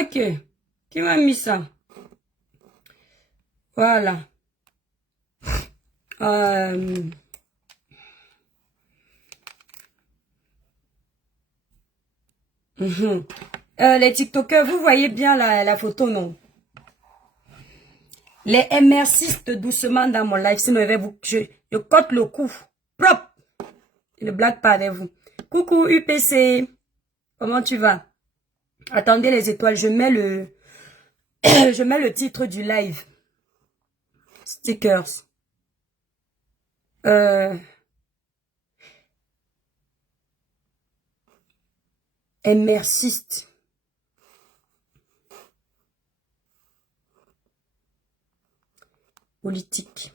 Ok. Qui m'a mis ça? Voilà. Euh... mhm. Les TikTokers, vous voyez bien la photo, non? Les MR6 doucement dans mon live. Si je cote le cou. Propre. Je ne blague pas avec vous. Coucou UPC. Comment tu vas? Attendez les étoiles. Je mets je mets le titre du live. Stickers. MR6. Politique.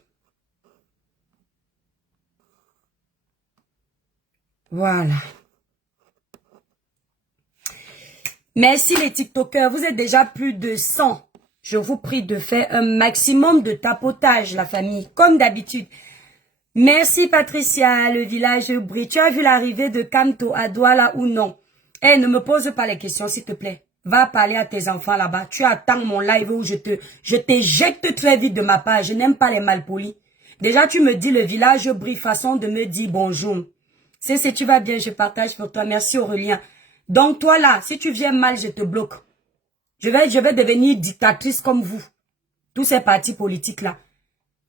Voilà. Merci les TikTokers. Vous êtes déjà plus de 100. Je vous prie de faire un maximum de tapotage, la famille, comme d'habitude. Merci Patricia, le village brille. Tu as vu l'arrivée de Kamto à Douala ou non? Eh, ne me pose pas les questions, s'il te plaît. Va parler à tes enfants là-bas. Tu attends mon live où je t'éjecte très vite de ma page. Je n'aime pas les malpolis. Déjà, tu me dis le village brille, façon de me dire bonjour. Si tu vas bien, je partage pour toi. Merci Aurélien. Donc toi là, si tu viens mal, je te bloque. Je vais devenir dictatrice comme vous. Tous ces partis politiques là.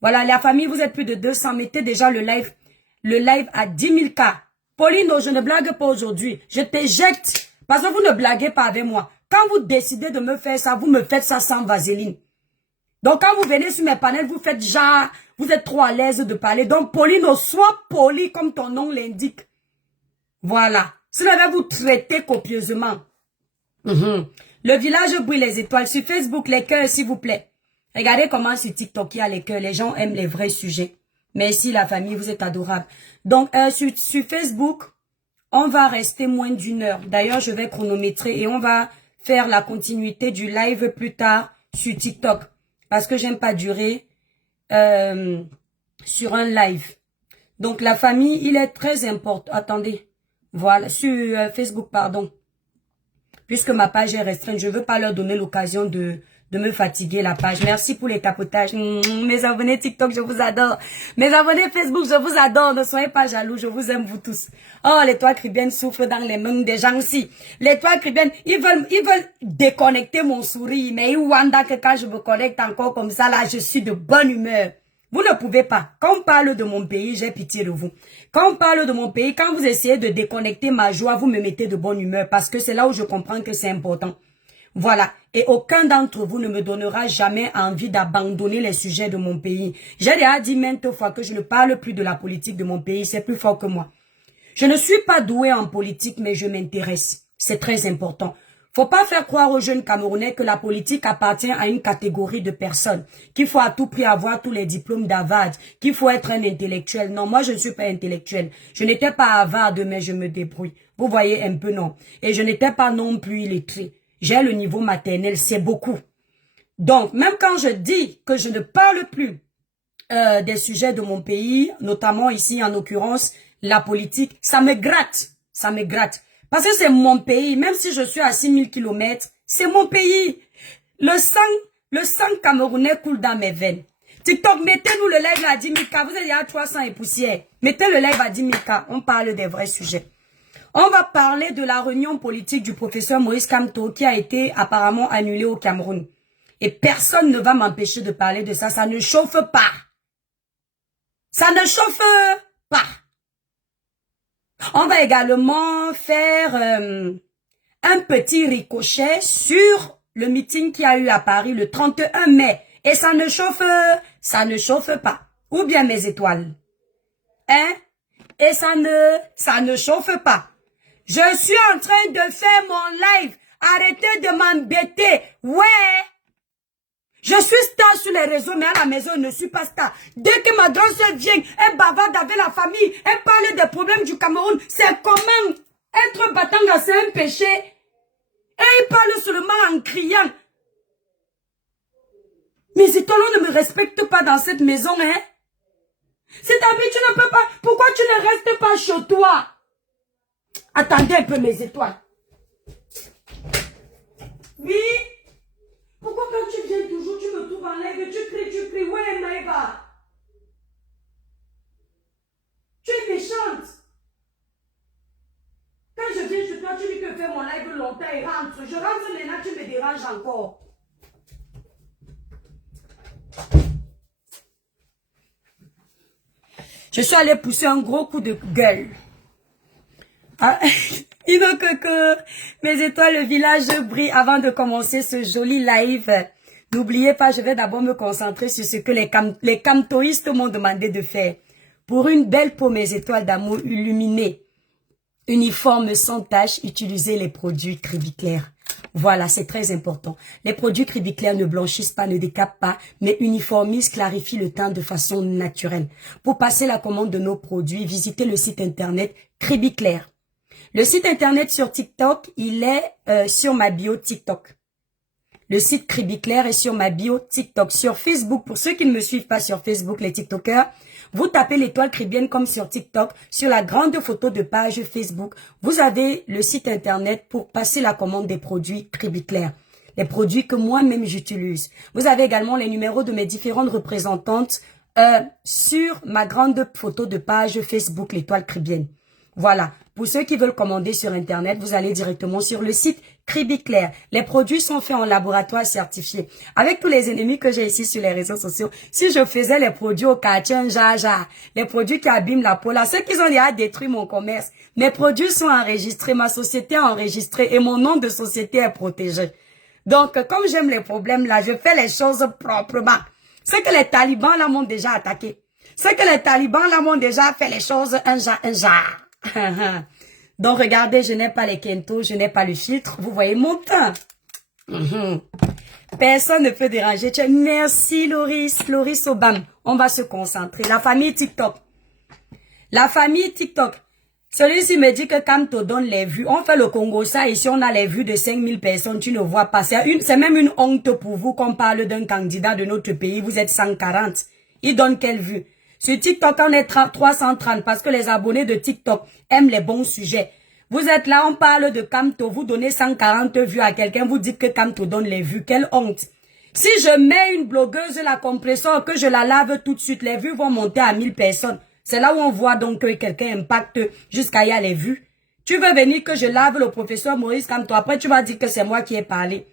Voilà, la famille, vous êtes plus de 200. Mettez déjà le live à 10 000 cas. Pauline, je ne blague pas aujourd'hui. Je t'éjecte parce que vous ne blaguez pas avec moi. Quand vous décidez de me faire ça, vous me faites ça sans vaseline. Donc quand vous venez sur mes panels, vous faites genre, vous êtes trop à l'aise de parler. Donc Pauline, sois poli comme ton nom l'indique. Voilà. Sinon, je vais vous traiter copieusement. Le village brille les étoiles. Sur Facebook, les cœurs, s'il vous plaît. Regardez comment sur TikTok, il y a les cœurs. Les gens aiment les vrais sujets. Merci la famille, vous êtes adorables. Donc, sur Facebook, on va rester moins d'une heure. D'ailleurs, je vais chronométrer et on va faire la continuité du live plus tard sur TikTok. Parce que j'aime pas durer sur un live. Donc, la famille, il est très important. Attendez. Voilà, sur Facebook, pardon. Puisque ma page est restreinte, je veux pas leur donner l'occasion de me fatiguer la page. Merci pour les tapotages. Mes abonnés TikTok, je vous adore. Mes abonnés Facebook, je vous adore. Ne soyez pas jaloux, je vous aime vous tous. Oh, l'étoile cribienne souffre dans les mains des gens aussi. L'étoile cribienne, ils veulent déconnecter mon sourire. Mais ils wanda que quand je me connecte encore comme ça, là, je suis de bonne humeur. Vous ne pouvez pas. Quand on parle de mon pays, j'ai pitié de vous. Quand on parle de mon pays, quand vous essayez de déconnecter ma joie, vous me mettez de bonne humeur parce que c'est là où je comprends que c'est important. Voilà. Et aucun d'entre vous ne me donnera jamais envie d'abandonner les sujets de mon pays. J'ai déjà dit maintes fois que je ne parle plus de la politique de mon pays. C'est plus fort que moi. Je ne suis pas douée en politique, mais je m'intéresse. C'est très important. Faut pas faire croire aux jeunes Camerounais que la politique appartient à une catégorie de personnes, qu'il faut à tout prix avoir tous les diplômes d'Harvard, qu'il faut être un intellectuel. Non, moi je ne suis pas intellectuel. Je n'étais pas Harvard, mais je me débrouille. Vous voyez un peu, non. Et je n'étais pas non plus illettré. J'ai le niveau maternel, c'est beaucoup. Donc, même quand je dis que je ne parle plus des sujets de mon pays, notamment ici en l'occurrence, la politique, ça me gratte. Ça me gratte. Parce que c'est mon pays, même si je suis à 6000 kilomètres, c'est mon pays. Le sang camerounais coule dans mes veines. TikTok, mettez-nous le live à 10 000 cas. Vous êtes à 300 et poussière. Mettez le live à 10 000 cas. On parle des vrais sujets. On va parler de la réunion politique du professeur Moïse Kamto qui a été apparemment annulée au Cameroun. Et personne ne va m'empêcher de parler de ça. Ça ne chauffe pas. Ça ne chauffe pas. On va également faire un petit ricochet sur le meeting qui a eu à Paris le 31 mai. Et ça ne chauffe pas. Ou bien mes étoiles. Hein? Et ça ne chauffe pas. Je suis en train de faire mon live. Arrêtez de m'embêter. Ouais. Je suis star sur les réseaux, mais à la maison, je ne suis pas star. Dès que ma grande soeur vient, elle bavarde avec la famille, elle parle des problèmes du Cameroun. C'est comment être batanga, c'est un péché. Et il parle seulement en criant. Mais si toi, on ne me respecte pas dans cette maison, hein? C'est-à-dire, tu ne peux pas. Pourquoi tu ne restes pas chez toi? Attendez un peu mes étoiles. Oui. Pourquoi quand tu viens toujours, tu me trouves en live, tu cries, ouais, Maïva. Tu es méchante. Quand je viens chez toi, tu dis que fais mon live longtemps et rentre. Je rentre maintenant, tu me déranges encore. Je suis allée pousser un gros coup de gueule. Ah, que mes étoiles, le village brille avant de commencer ce joli live. N'oubliez pas, je vais d'abord me concentrer sur ce que les camtoïstes m'ont demandé de faire. Pour une belle peau, mes étoiles d'amour illuminées, uniforme sans tache, utilisez les produits Cribiclair. Voilà, c'est très important. Les produits Cribiclair ne blanchissent pas, ne décapent pas, mais uniformisent, clarifient le teint de façon naturelle. Pour passer la commande de nos produits, visitez le site internet Cribiclair. Le site internet sur TikTok, il est sur ma bio TikTok. Le site Cribiclair est sur ma bio TikTok. Sur Facebook, pour ceux qui ne me suivent pas sur Facebook, les TikTokers, vous tapez l'étoile cribienne comme sur TikTok. Sur la grande photo de page Facebook, vous avez le site internet pour passer la commande des produits Cribiclair. Les produits que moi-même j'utilise. Vous avez également les numéros de mes différentes représentantes sur ma grande photo de page Facebook, l'étoile cribienne. Voilà. Pour ceux qui veulent commander sur Internet, vous allez directement sur le site Cribiclair. Les produits sont faits en laboratoire certifié. Avec tous les ennemis que j'ai ici sur les réseaux sociaux, si je faisais les produits au quartier jaja, les produits qui abîment la peau, là, ceux qui ont déjà détruit mon commerce, mes produits sont enregistrés, ma société est enregistrée et mon nom de société est protégé. Donc, comme j'aime les problèmes là, je fais les choses proprement. C'est que les talibans là m'ont déjà attaqué. C'est que les talibans là m'ont déjà fait les choses un genre. Donc regardez, je n'ai pas les kentos, je n'ai pas le filtre. Vous voyez mon teint. Personne ne peut déranger. Merci Loris Obam. On va se concentrer. La famille TikTok. La famille TikTok. Celui-ci me dit que quand on donne les vues, on fait le Congo ça, ici on a les vues de 5000 personnes, tu ne vois pas. C'est même une honte pour vous qu'on parle d'un candidat de notre pays, vous êtes 140. Il donne quelle vue? Sur TikTok, on est 330 parce que les abonnés de TikTok aiment les bons sujets. Vous êtes là, on parle de Camto, vous donnez 140 vues à quelqu'un, vous dites que Camto donne les vues. Quelle honte. Si je mets une blogueuse la compresseur, que je la lave tout de suite, les vues vont monter à 1000 personnes. C'est là où on voit donc que quelqu'un impacte jusqu'à y aller les vues. Tu veux venir que je lave le professeur Maurice Camto, après tu vas dire que c'est moi qui ai parlé.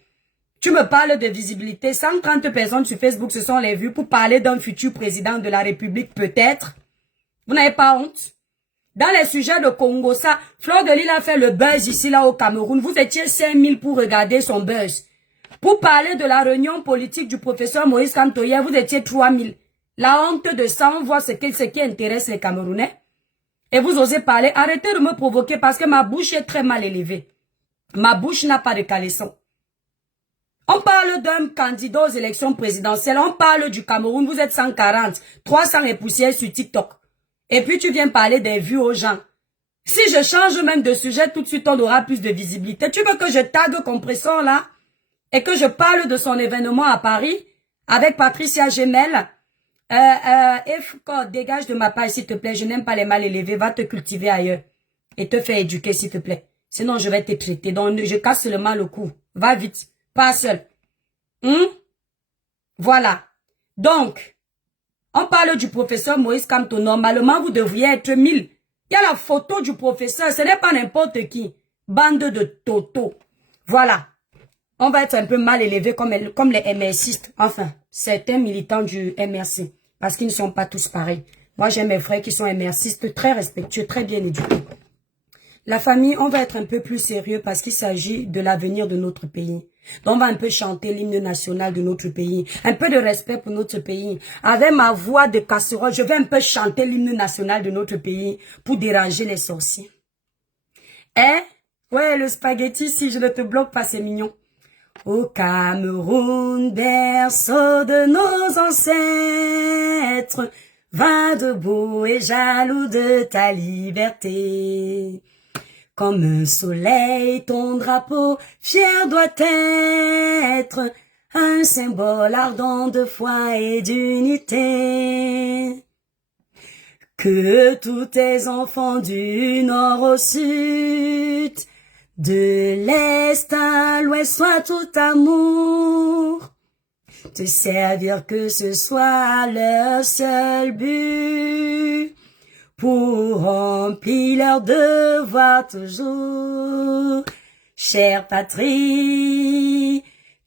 Tu me parles de visibilité. 130 personnes sur Facebook, ce sont les vues pour parler d'un futur président de la République, peut-être. Vous n'avez pas honte? Dans les sujets de Congo, ça, Fleur de Lille a fait le buzz ici, là, au Cameroun. Vous étiez 5000 pour regarder son buzz. Pour parler de la réunion politique du professeur Moïse Kamto, hier, vous étiez 3000. La honte de ça, on voit ce qui intéresse les Camerounais. Et vous osez parler. Arrêtez de me provoquer parce que ma bouche est très mal élevée. Ma bouche n'a pas de caleçon. On parle d'un candidat aux élections présidentielles. On parle du Cameroun. Vous êtes 140. 300 et poussières sur TikTok. Et puis tu viens parler des vues aux gens. Si je change même de sujet, tout de suite on aura plus de visibilité. Tu veux que je tague Compresseur là? Et que je parle de son événement à Paris? Avec Patricia Gemel? Dégage de ma page s'il te plaît. Je n'aime pas les mal élevés. Va te cultiver ailleurs. Et te faire éduquer s'il te plaît. Sinon je vais te traiter. Donc je casse seulement le cou. Va vite. Pas seul. Voilà. Donc, on parle du professeur Moïse Kamto. Normalement, vous devriez être 1000. Il y a la photo du professeur. Ce n'est pas n'importe qui. Bande de toto. Voilà. On va être un peu mal élevés comme les MRCistes. Enfin, certains militants du MRC. Parce qu'ils ne sont pas tous pareils. Moi, j'ai mes frères qui sont MRCistes, très respectueux, très bien éduqués. La famille, on va être un peu plus sérieux parce qu'il s'agit de l'avenir de notre pays. Donc, on va un peu chanter l'hymne national de notre pays. Un peu de respect pour notre pays. Avec ma voix de casserole, je vais un peu chanter l'hymne national de notre pays pour déranger les sorciers. Ouais, le spaghetti, si je ne te bloque pas, c'est mignon. Au Cameroun, berceau de nos ancêtres, va debout et jaloux de ta liberté. Comme un soleil, ton drapeau fier doit être un symbole ardent de foi et d'unité. Que tous tes enfants du nord au sud De l'Est à l'Ouest, soit tout amour. Te servir que ce soit leur seul but. Pour remplir leur devoir toujours. Chère patrie,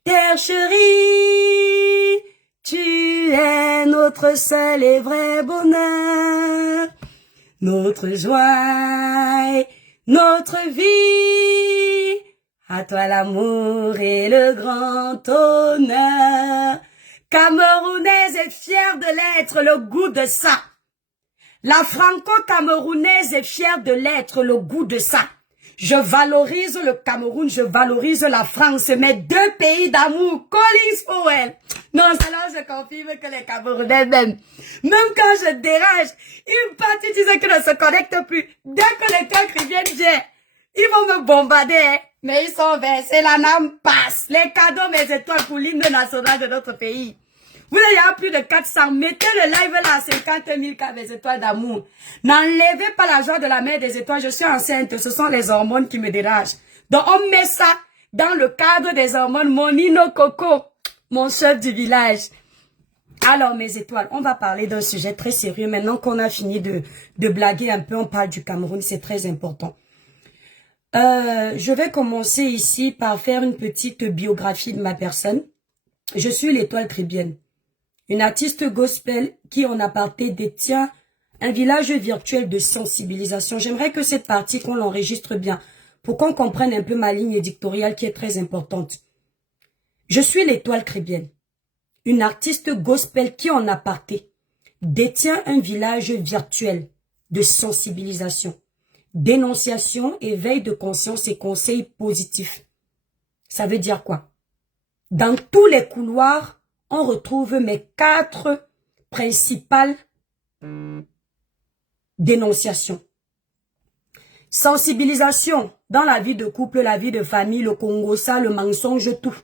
terre chérie, tu es notre seul et vrai bonheur, notre joie et notre vie. À toi l'amour et le grand honneur. Camerounaise est fière de l'être, le goût de ça. La franco-camerounaise est fière de l'être, le goût de ça. Je valorise le Cameroun, je valorise la France, mes deux pays d'amour. Collins Powell. Non, alors je confirme que les Camerounais m'aiment. Même quand je dérange, une partie disent qu'ils ne se connectent plus. Dès que les cœurs viennent, ils vont me bombarder. Hein. Mais ils sont versés, la NAM passe. Les cadeaux, mes étoiles pour l'hymne national de notre pays. Vous avez plus de 400. Mettez le live là à 50 000 cas des étoiles d'amour. N'enlevez pas la joie de la mère des étoiles. Je suis enceinte. Ce sont les hormones qui me dérangent. Donc on met ça dans le cadre des hormones. Mon Nino Coco, mon chef du village. Alors mes étoiles, on va parler d'un sujet très sérieux. Maintenant qu'on a fini de blaguer un peu, on parle du Cameroun. C'est très important. Je vais commencer ici par faire une petite biographie de ma personne. Je suis l'étoile Cribienne. Une artiste gospel qui en aparté détient un village virtuel de sensibilisation. J'aimerais que cette partie, qu'on l'enregistre bien, pour qu'on comprenne un peu ma ligne éditoriale qui est très importante. Je suis l'étoile Cribienne, une artiste gospel qui en aparté détient un village virtuel de sensibilisation, dénonciation, éveil de conscience et conseils positifs. Ça veut dire quoi? Dans tous les couloirs, on retrouve mes 4 principales dénonciations. Sensibilisation dans la vie de couple, la vie de famille, le Congo, ça, le mensonge, tout.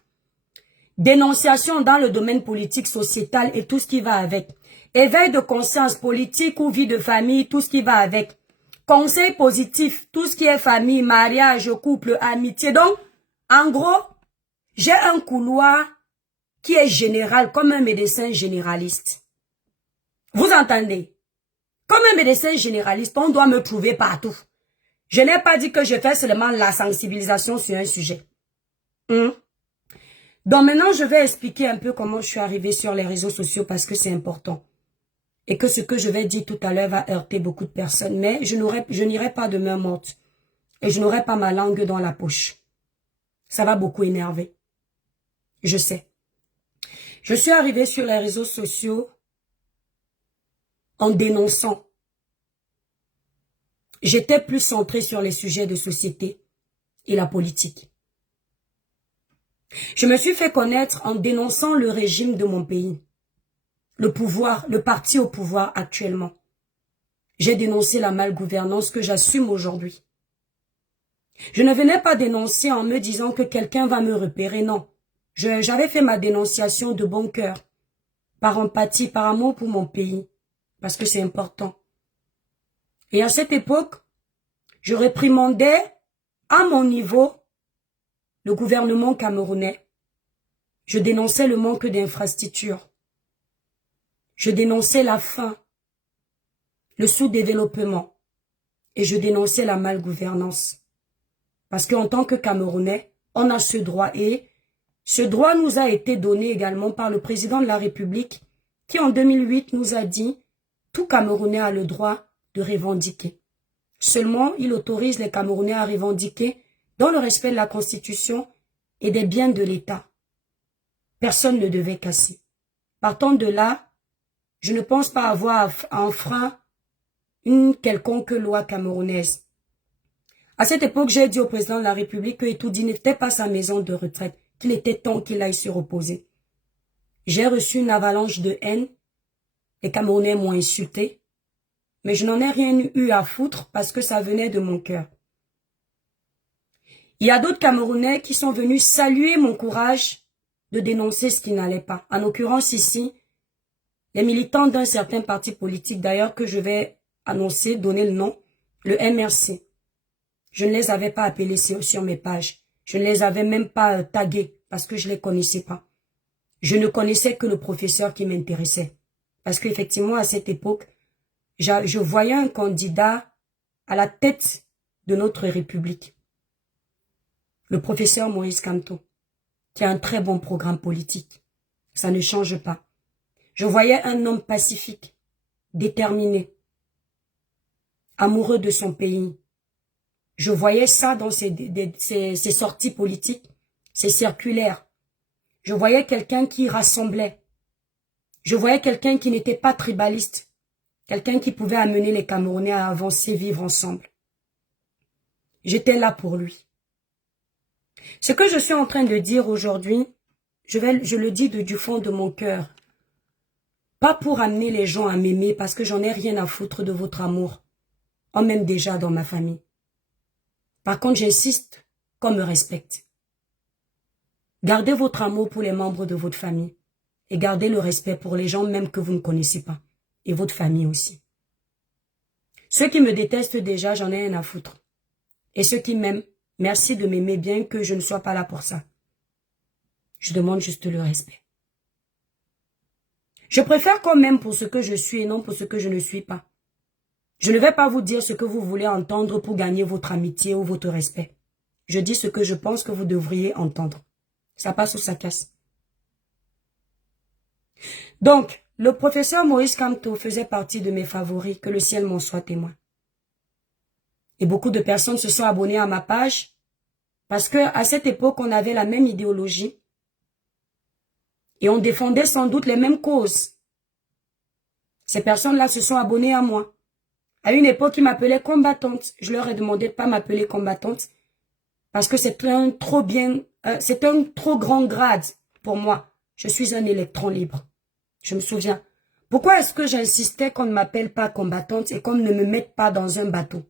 Dénonciation dans le domaine politique, sociétal et tout ce qui va avec. Éveil de conscience politique ou vie de famille, tout ce qui va avec. Conseil positif, tout ce qui est famille, mariage, couple, amitié. Donc, en gros, j'ai un couloir qui est général, comme un médecin généraliste. Vous entendez? Comme un médecin généraliste, on doit me trouver partout. Je n'ai pas dit que je fais seulement la sensibilisation sur un sujet. Donc maintenant, je vais expliquer un peu comment je suis arrivée sur les réseaux sociaux parce que c'est important. Et que ce que je vais dire tout à l'heure va heurter beaucoup de personnes. Mais je n'irai pas de main morte. Et je n'aurai pas ma langue dans la poche. Ça va beaucoup énerver. Je sais. Je suis arrivée sur les réseaux sociaux en dénonçant. J'étais plus centrée sur les sujets de société et la politique. Je me suis fait connaître en dénonçant le régime de mon pays, le pouvoir, le parti au pouvoir actuellement. J'ai dénoncé la malgouvernance que j'assume aujourd'hui. Je ne venais pas dénoncer en me disant que quelqu'un va me repérer, non. J'avais fait ma dénonciation de bon cœur, par empathie, par amour pour mon pays, parce que c'est important. Et à cette époque, je réprimandais à mon niveau le gouvernement camerounais. Je dénonçais le manque d'infrastructures. Je dénonçais la faim, le sous-développement, et je dénonçais la malgouvernance. Parce qu'en tant que Camerounais, on a ce droit et ce droit nous a été donné également par le président de la République qui en 2008 nous a dit « Tout Camerounais a le droit de revendiquer ». Seulement, il autorise les Camerounais à revendiquer dans le respect de la Constitution et des biens de l'État. Personne ne devait casser. Partant de là, je ne pense pas avoir enfreint une quelconque loi camerounaise. À cette époque, j'ai dit au président de la République que Etoudi n'était pas sa maison de retraite, qu'il était temps qu'il aille se reposer. J'ai reçu une avalanche de haine. Les Camerounais m'ont insulté. Mais je n'en ai rien eu à foutre parce que ça venait de mon cœur. Il y a d'autres Camerounais qui sont venus saluer mon courage de dénoncer ce qui n'allait pas. En l'occurrence ici, les militants d'un certain parti politique d'ailleurs que je vais annoncer, donner le nom, le MRC. Je ne les avais pas appelés sur mes pages. Je ne les avais même pas tagués parce que je ne les connaissais pas. Je ne connaissais que le professeur qui m'intéressait. Parce qu'effectivement, à cette époque, je voyais un candidat à la tête de notre République. Le professeur Maurice Kamto, qui a un très bon programme politique. Ça ne change pas. Je voyais un homme pacifique, déterminé, amoureux de son pays. Je voyais ça dans ses sorties politiques, ses circulaires. Je voyais quelqu'un qui rassemblait. Je voyais quelqu'un qui n'était pas tribaliste. Quelqu'un qui pouvait amener les Camerounais à avancer, vivre ensemble. J'étais là pour lui. Ce que je suis en train de dire aujourd'hui, je le dis du fond de mon cœur. Pas pour amener les gens à m'aimer parce que j'en ai rien à foutre de votre amour. On m'aime déjà dans ma famille. Par contre, j'insiste qu'on me respecte. Gardez votre amour pour les membres de votre famille et gardez le respect pour les gens même que vous ne connaissez pas et votre famille aussi. Ceux qui me détestent déjà, j'en ai rien à foutre. Et ceux qui m'aiment, merci de m'aimer bien que je ne sois pas là pour ça. Je demande juste le respect. Je préfère qu'on m'aime pour ce que je suis et non pour ce que je ne suis pas. Je ne vais pas vous dire ce que vous voulez entendre pour gagner votre amitié ou votre respect. Je dis ce que je pense que vous devriez entendre. Ça passe ou ça casse. Donc, le professeur Maurice Kamto faisait partie de mes favoris, que le ciel m'en soit témoin. Et beaucoup de personnes se sont abonnées à ma page parce que à cette époque, on avait la même idéologie et on défendait sans doute les mêmes causes. Ces personnes-là se sont abonnées à moi. À une époque, ils m'appelaient combattante. Je leur ai demandé de ne pas m'appeler combattante parce que c'est un trop grand grade pour moi. Je suis un électron libre. Je me souviens. Pourquoi est-ce que j'insistais qu'on ne m'appelle pas combattante et qu'on ne me mette pas dans un bateau?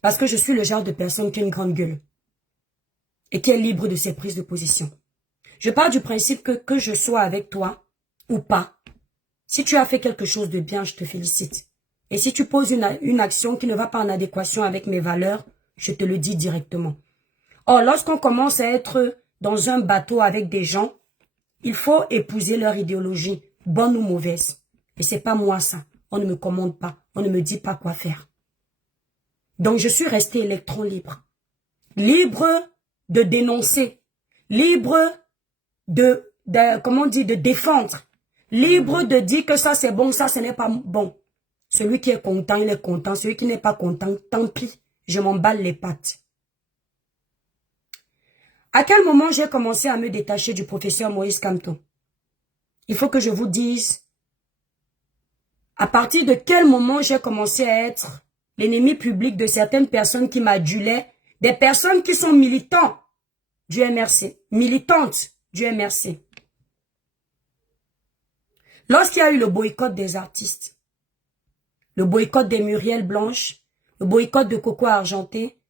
Parce que je suis le genre de personne qui a une grande gueule et qui est libre de ses prises de position. Je pars du principe que je sois avec toi ou pas. Si tu as fait quelque chose de bien, je te félicite. Et si tu poses une action qui ne va pas en adéquation avec mes valeurs, je te le dis directement. Or, lorsqu'on commence à être dans un bateau avec des gens, il faut épouser leur idéologie, bonne ou mauvaise. Et c'est pas moi ça. On ne me commande pas. On ne me dit pas quoi faire. Donc, je suis resté électron libre. Libre de dénoncer. Libre de défendre. Libre de dire que ça c'est bon, ça ce n'est pas bon. Celui qui est content, il est content. Celui qui n'est pas content, tant pis. Je m'emballe les pattes. À quel moment j'ai commencé à me détacher du professeur Maurice Kamto? Il faut que je vous dise à partir de quel moment j'ai commencé à être l'ennemi public de certaines personnes qui m'adulaient, des personnes qui sont militants du MRC, militantes du MRC. Lorsqu'il y a eu le boycott des artistes, le boycott des Muriel Blanche, le boycott de Coco Argenté,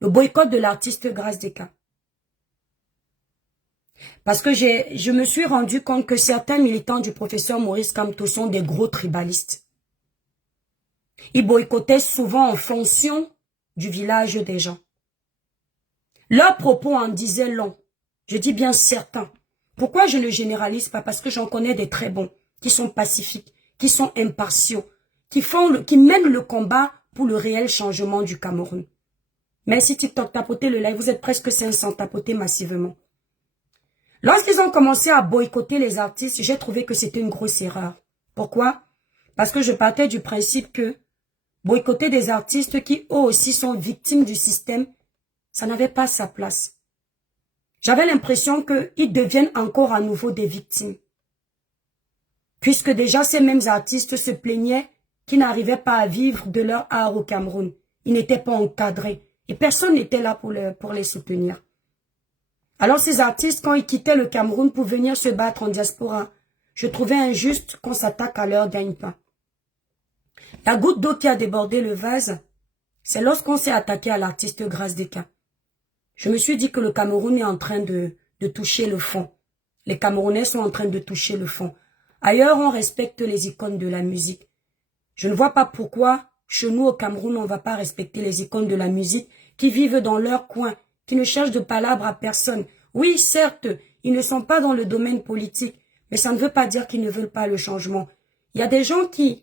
le boycott de l'artiste Grâce Descamps. Parce que je me suis rendu compte que certains militants du professeur Maurice Kamto sont des gros tribalistes. Ils boycottaient souvent en fonction du village des gens. Leurs propos en disaient long. Je dis bien certains. Pourquoi je ne généralise pas? Parce que j'en connais des très bons, qui sont pacifiques, qui sont impartiaux, qui mènent le combat pour le réel changement du Cameroun. Merci TikTok, tapotez le live, vous êtes presque 500, tapotez massivement. Lorsqu'ils ont commencé à boycotter les artistes, j'ai trouvé que c'était une grosse erreur. Pourquoi? Parce que je partais du principe que boycotter des artistes qui eux aussi sont victimes du système, ça n'avait pas sa place. J'avais l'impression qu'ils deviennent encore à nouveau des victimes. Puisque déjà ces mêmes artistes se plaignaient qu'ils n'arrivaient pas à vivre de leur art au Cameroun. Ils n'étaient pas encadrés. Et personne n'était là pour les soutenir. Alors ces artistes, quand ils quittaient le Cameroun pour venir se battre en diaspora, je trouvais injuste qu'on s'attaque à leur gagne-pain. La goutte d'eau qui a débordé le vase, c'est lorsqu'on s'est attaqué à l'artiste Grâce Descamps. Je me suis dit que le Cameroun est en train de toucher le fond. Les Camerounais sont en train de toucher le fond. Ailleurs, on respecte les icônes de la musique. Je ne vois pas pourquoi, chez nous au Cameroun, on ne va pas respecter les icônes de la musique qui vivent dans leur coin, qui ne cherchent de palabres à personne. Oui, certes, ils ne sont pas dans le domaine politique, mais ça ne veut pas dire qu'ils ne veulent pas le changement. Il y a des gens qui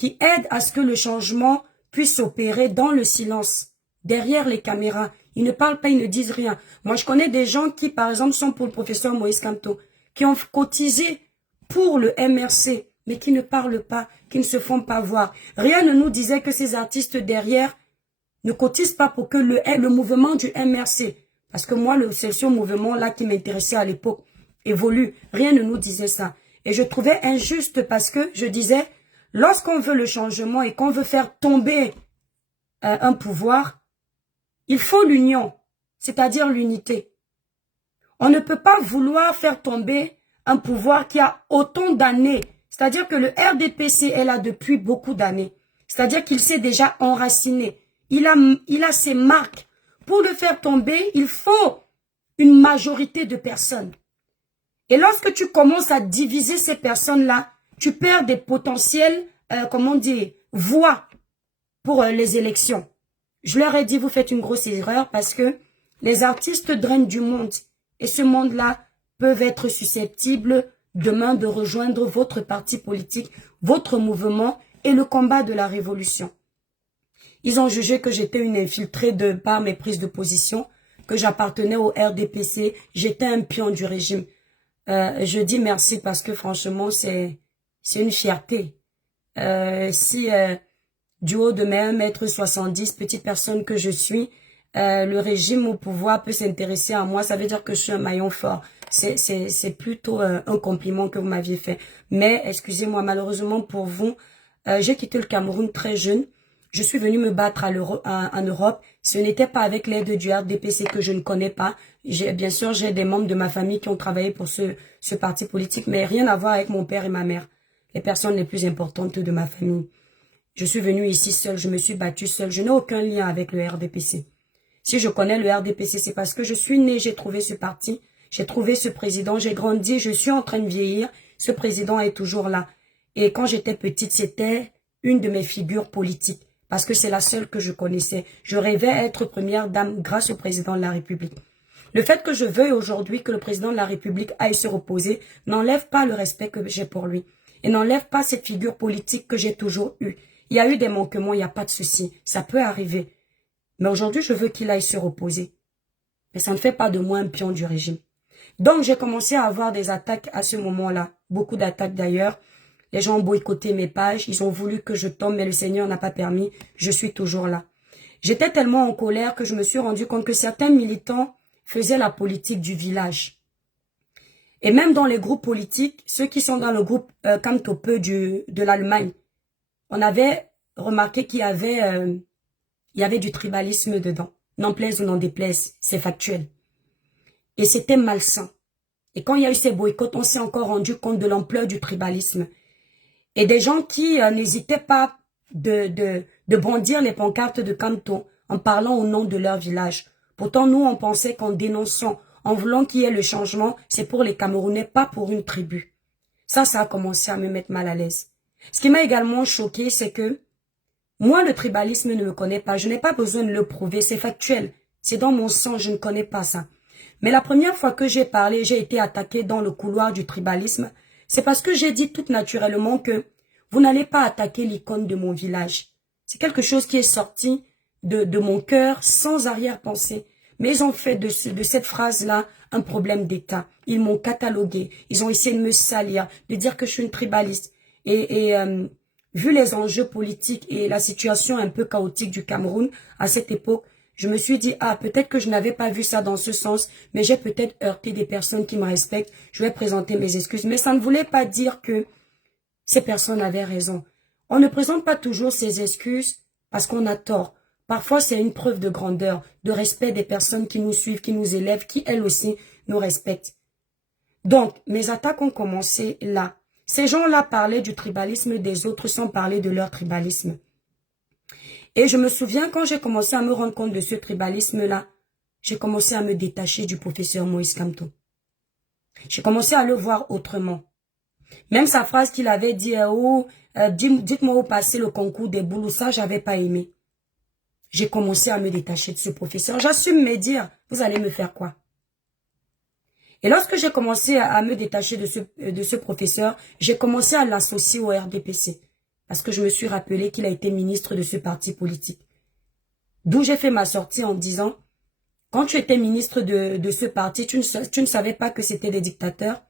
aident à ce que le changement puisse s'opérer dans le silence, derrière les caméras. Ils ne parlent pas, ils ne disent rien. Moi, je connais des gens qui, par exemple, sont pour le professeur Moïse Kamto, qui ont cotisé pour le MRC, mais qui ne parlent pas, qui ne se font pas voir. Rien ne nous disait que ces artistes derrière ne cotisent pas pour que le mouvement du MRC, parce que moi, c'est ce mouvement-là qui m'intéressait à l'époque, évolue. Rien ne nous disait ça. Et je trouvais injuste parce que je disais, lorsqu'on veut le changement et qu'on veut faire tomber un pouvoir, il faut l'union, c'est-à-dire l'unité. On ne peut pas vouloir faire tomber un pouvoir qui a autant d'années. C'est-à-dire que le RDPC est là depuis beaucoup d'années. C'est-à-dire qu'il s'est déjà enraciné. Il a ses marques. Pour le faire tomber, il faut une majorité de personnes. Et lorsque tu commences à diviser ces personnes-là, tu perds des potentiels, voix pour les élections. Je leur ai dit, vous faites une grosse erreur parce que les artistes drainent du monde. Et ce monde-là peuvent être susceptibles demain de rejoindre votre parti politique, votre mouvement et le combat de la révolution. Ils ont jugé que j'étais une infiltrée par mes prises de position, que j'appartenais au RDPC, j'étais un pion du régime. Je dis merci parce que franchement, c'est une fierté. Du haut de mes 1,70 m, petite personne que je suis, le régime au pouvoir peut s'intéresser à moi, ça veut dire que je suis un maillon fort. C'est plutôt un compliment que vous m'aviez fait. Mais, excusez-moi, malheureusement pour vous, j'ai quitté le Cameroun très jeune. Je suis venue me battre en Europe. Ce n'était pas avec l'aide du RDPC que je ne connais pas. Bien sûr, j'ai des membres de ma famille qui ont travaillé pour ce parti politique, mais rien à voir avec mon père et ma mère, les personnes les plus importantes de ma famille. Je suis venue ici seule, je me suis battue seule. Je n'ai aucun lien avec le RDPC. Si je connais le RDPC, c'est parce que je suis née, j'ai trouvé ce parti, j'ai trouvé ce président, j'ai grandi, je suis en train de vieillir. Ce président est toujours là. Et quand j'étais petite, c'était une de mes figures politiques. Parce que c'est la seule que je connaissais. Je rêvais être première dame grâce au président de la République. Le fait que je veuille aujourd'hui que le président de la République aille se reposer n'enlève pas le respect que j'ai pour lui. Et n'enlève pas cette figure politique que j'ai toujours eue. Il y a eu des manquements, il n'y a pas de souci. Ça peut arriver. Mais aujourd'hui, je veux qu'il aille se reposer. Mais ça ne fait pas de moi un pion du régime. Donc, j'ai commencé à avoir des attaques à ce moment-là. Beaucoup d'attaques d'ailleurs. Les gens ont boycotté mes pages. Ils ont voulu que je tombe, mais le Seigneur n'a pas permis. Je suis toujours là. J'étais tellement en colère que je me suis rendu compte que certains militants faisaient la politique du village. Et même dans les groupes politiques, ceux qui sont dans le groupe Kamtope de l'Allemagne, on avait remarqué qu'il y avait du tribalisme dedans. N'en plaise ou n'en déplaise, c'est factuel. Et c'était malsain. Et quand il y a eu ces boycotts, on s'est encore rendu compte de l'ampleur du tribalisme. Et des gens qui n'hésitaient pas de brandir les pancartes de Kamto en parlant au nom de leur village. Pourtant, nous, on pensait qu'en dénonçant, en voulant qu'il y ait le changement, c'est pour les Camerounais, pas pour une tribu. Ça a commencé à me mettre mal à l'aise. Ce qui m'a également choqué, c'est que moi, le tribalisme ne me connaît pas. Je n'ai pas besoin de le prouver, c'est factuel. C'est dans mon sang, je ne connais pas ça. Mais la première fois que j'ai parlé, j'ai été attaquée dans le couloir du tribalisme. C'est parce que j'ai dit tout naturellement que vous n'allez pas attaquer l'icône de mon village. C'est quelque chose qui est sorti de mon cœur sans arrière-pensée. Mais ils ont fait de cette phrase-là un problème d'État. Ils m'ont catalogué. Ils ont essayé de me salir, de dire que je suis une tribaliste. Vu les enjeux politiques et la situation un peu chaotique du Cameroun à cette époque, je me suis dit, peut-être que je n'avais pas vu ça dans ce sens, mais j'ai peut-être heurté des personnes qui me respectent. Je vais présenter mes excuses. Mais ça ne voulait pas dire que ces personnes avaient raison. On ne présente pas toujours ses excuses parce qu'on a tort. Parfois, c'est une preuve de grandeur, de respect des personnes qui nous suivent, qui nous élèvent, qui elles aussi nous respectent. Donc, mes attaques ont commencé là. Ces gens-là parlaient du tribalisme des autres sans parler de leur tribalisme. Et je me souviens quand j'ai commencé à me rendre compte de ce tribalisme-là, j'ai commencé à me détacher du professeur Moïse Kamto. J'ai commencé à le voir autrement. Même sa phrase qu'il avait dit, dites-moi où passer le concours des boulots, ça, j'avais pas aimé. j'ai commencé à me détacher de ce professeur. J'assume mes dires. Vous allez me faire quoi? Et lorsque j'ai commencé à me détacher de ce professeur, j'ai commencé à l'associer au RDPC. Parce que je me suis rappelé qu'il a été ministre de ce parti politique. D'où j'ai fait ma sortie en disant, quand tu étais ministre de ce parti, tu ne savais pas que c'était des dictateurs.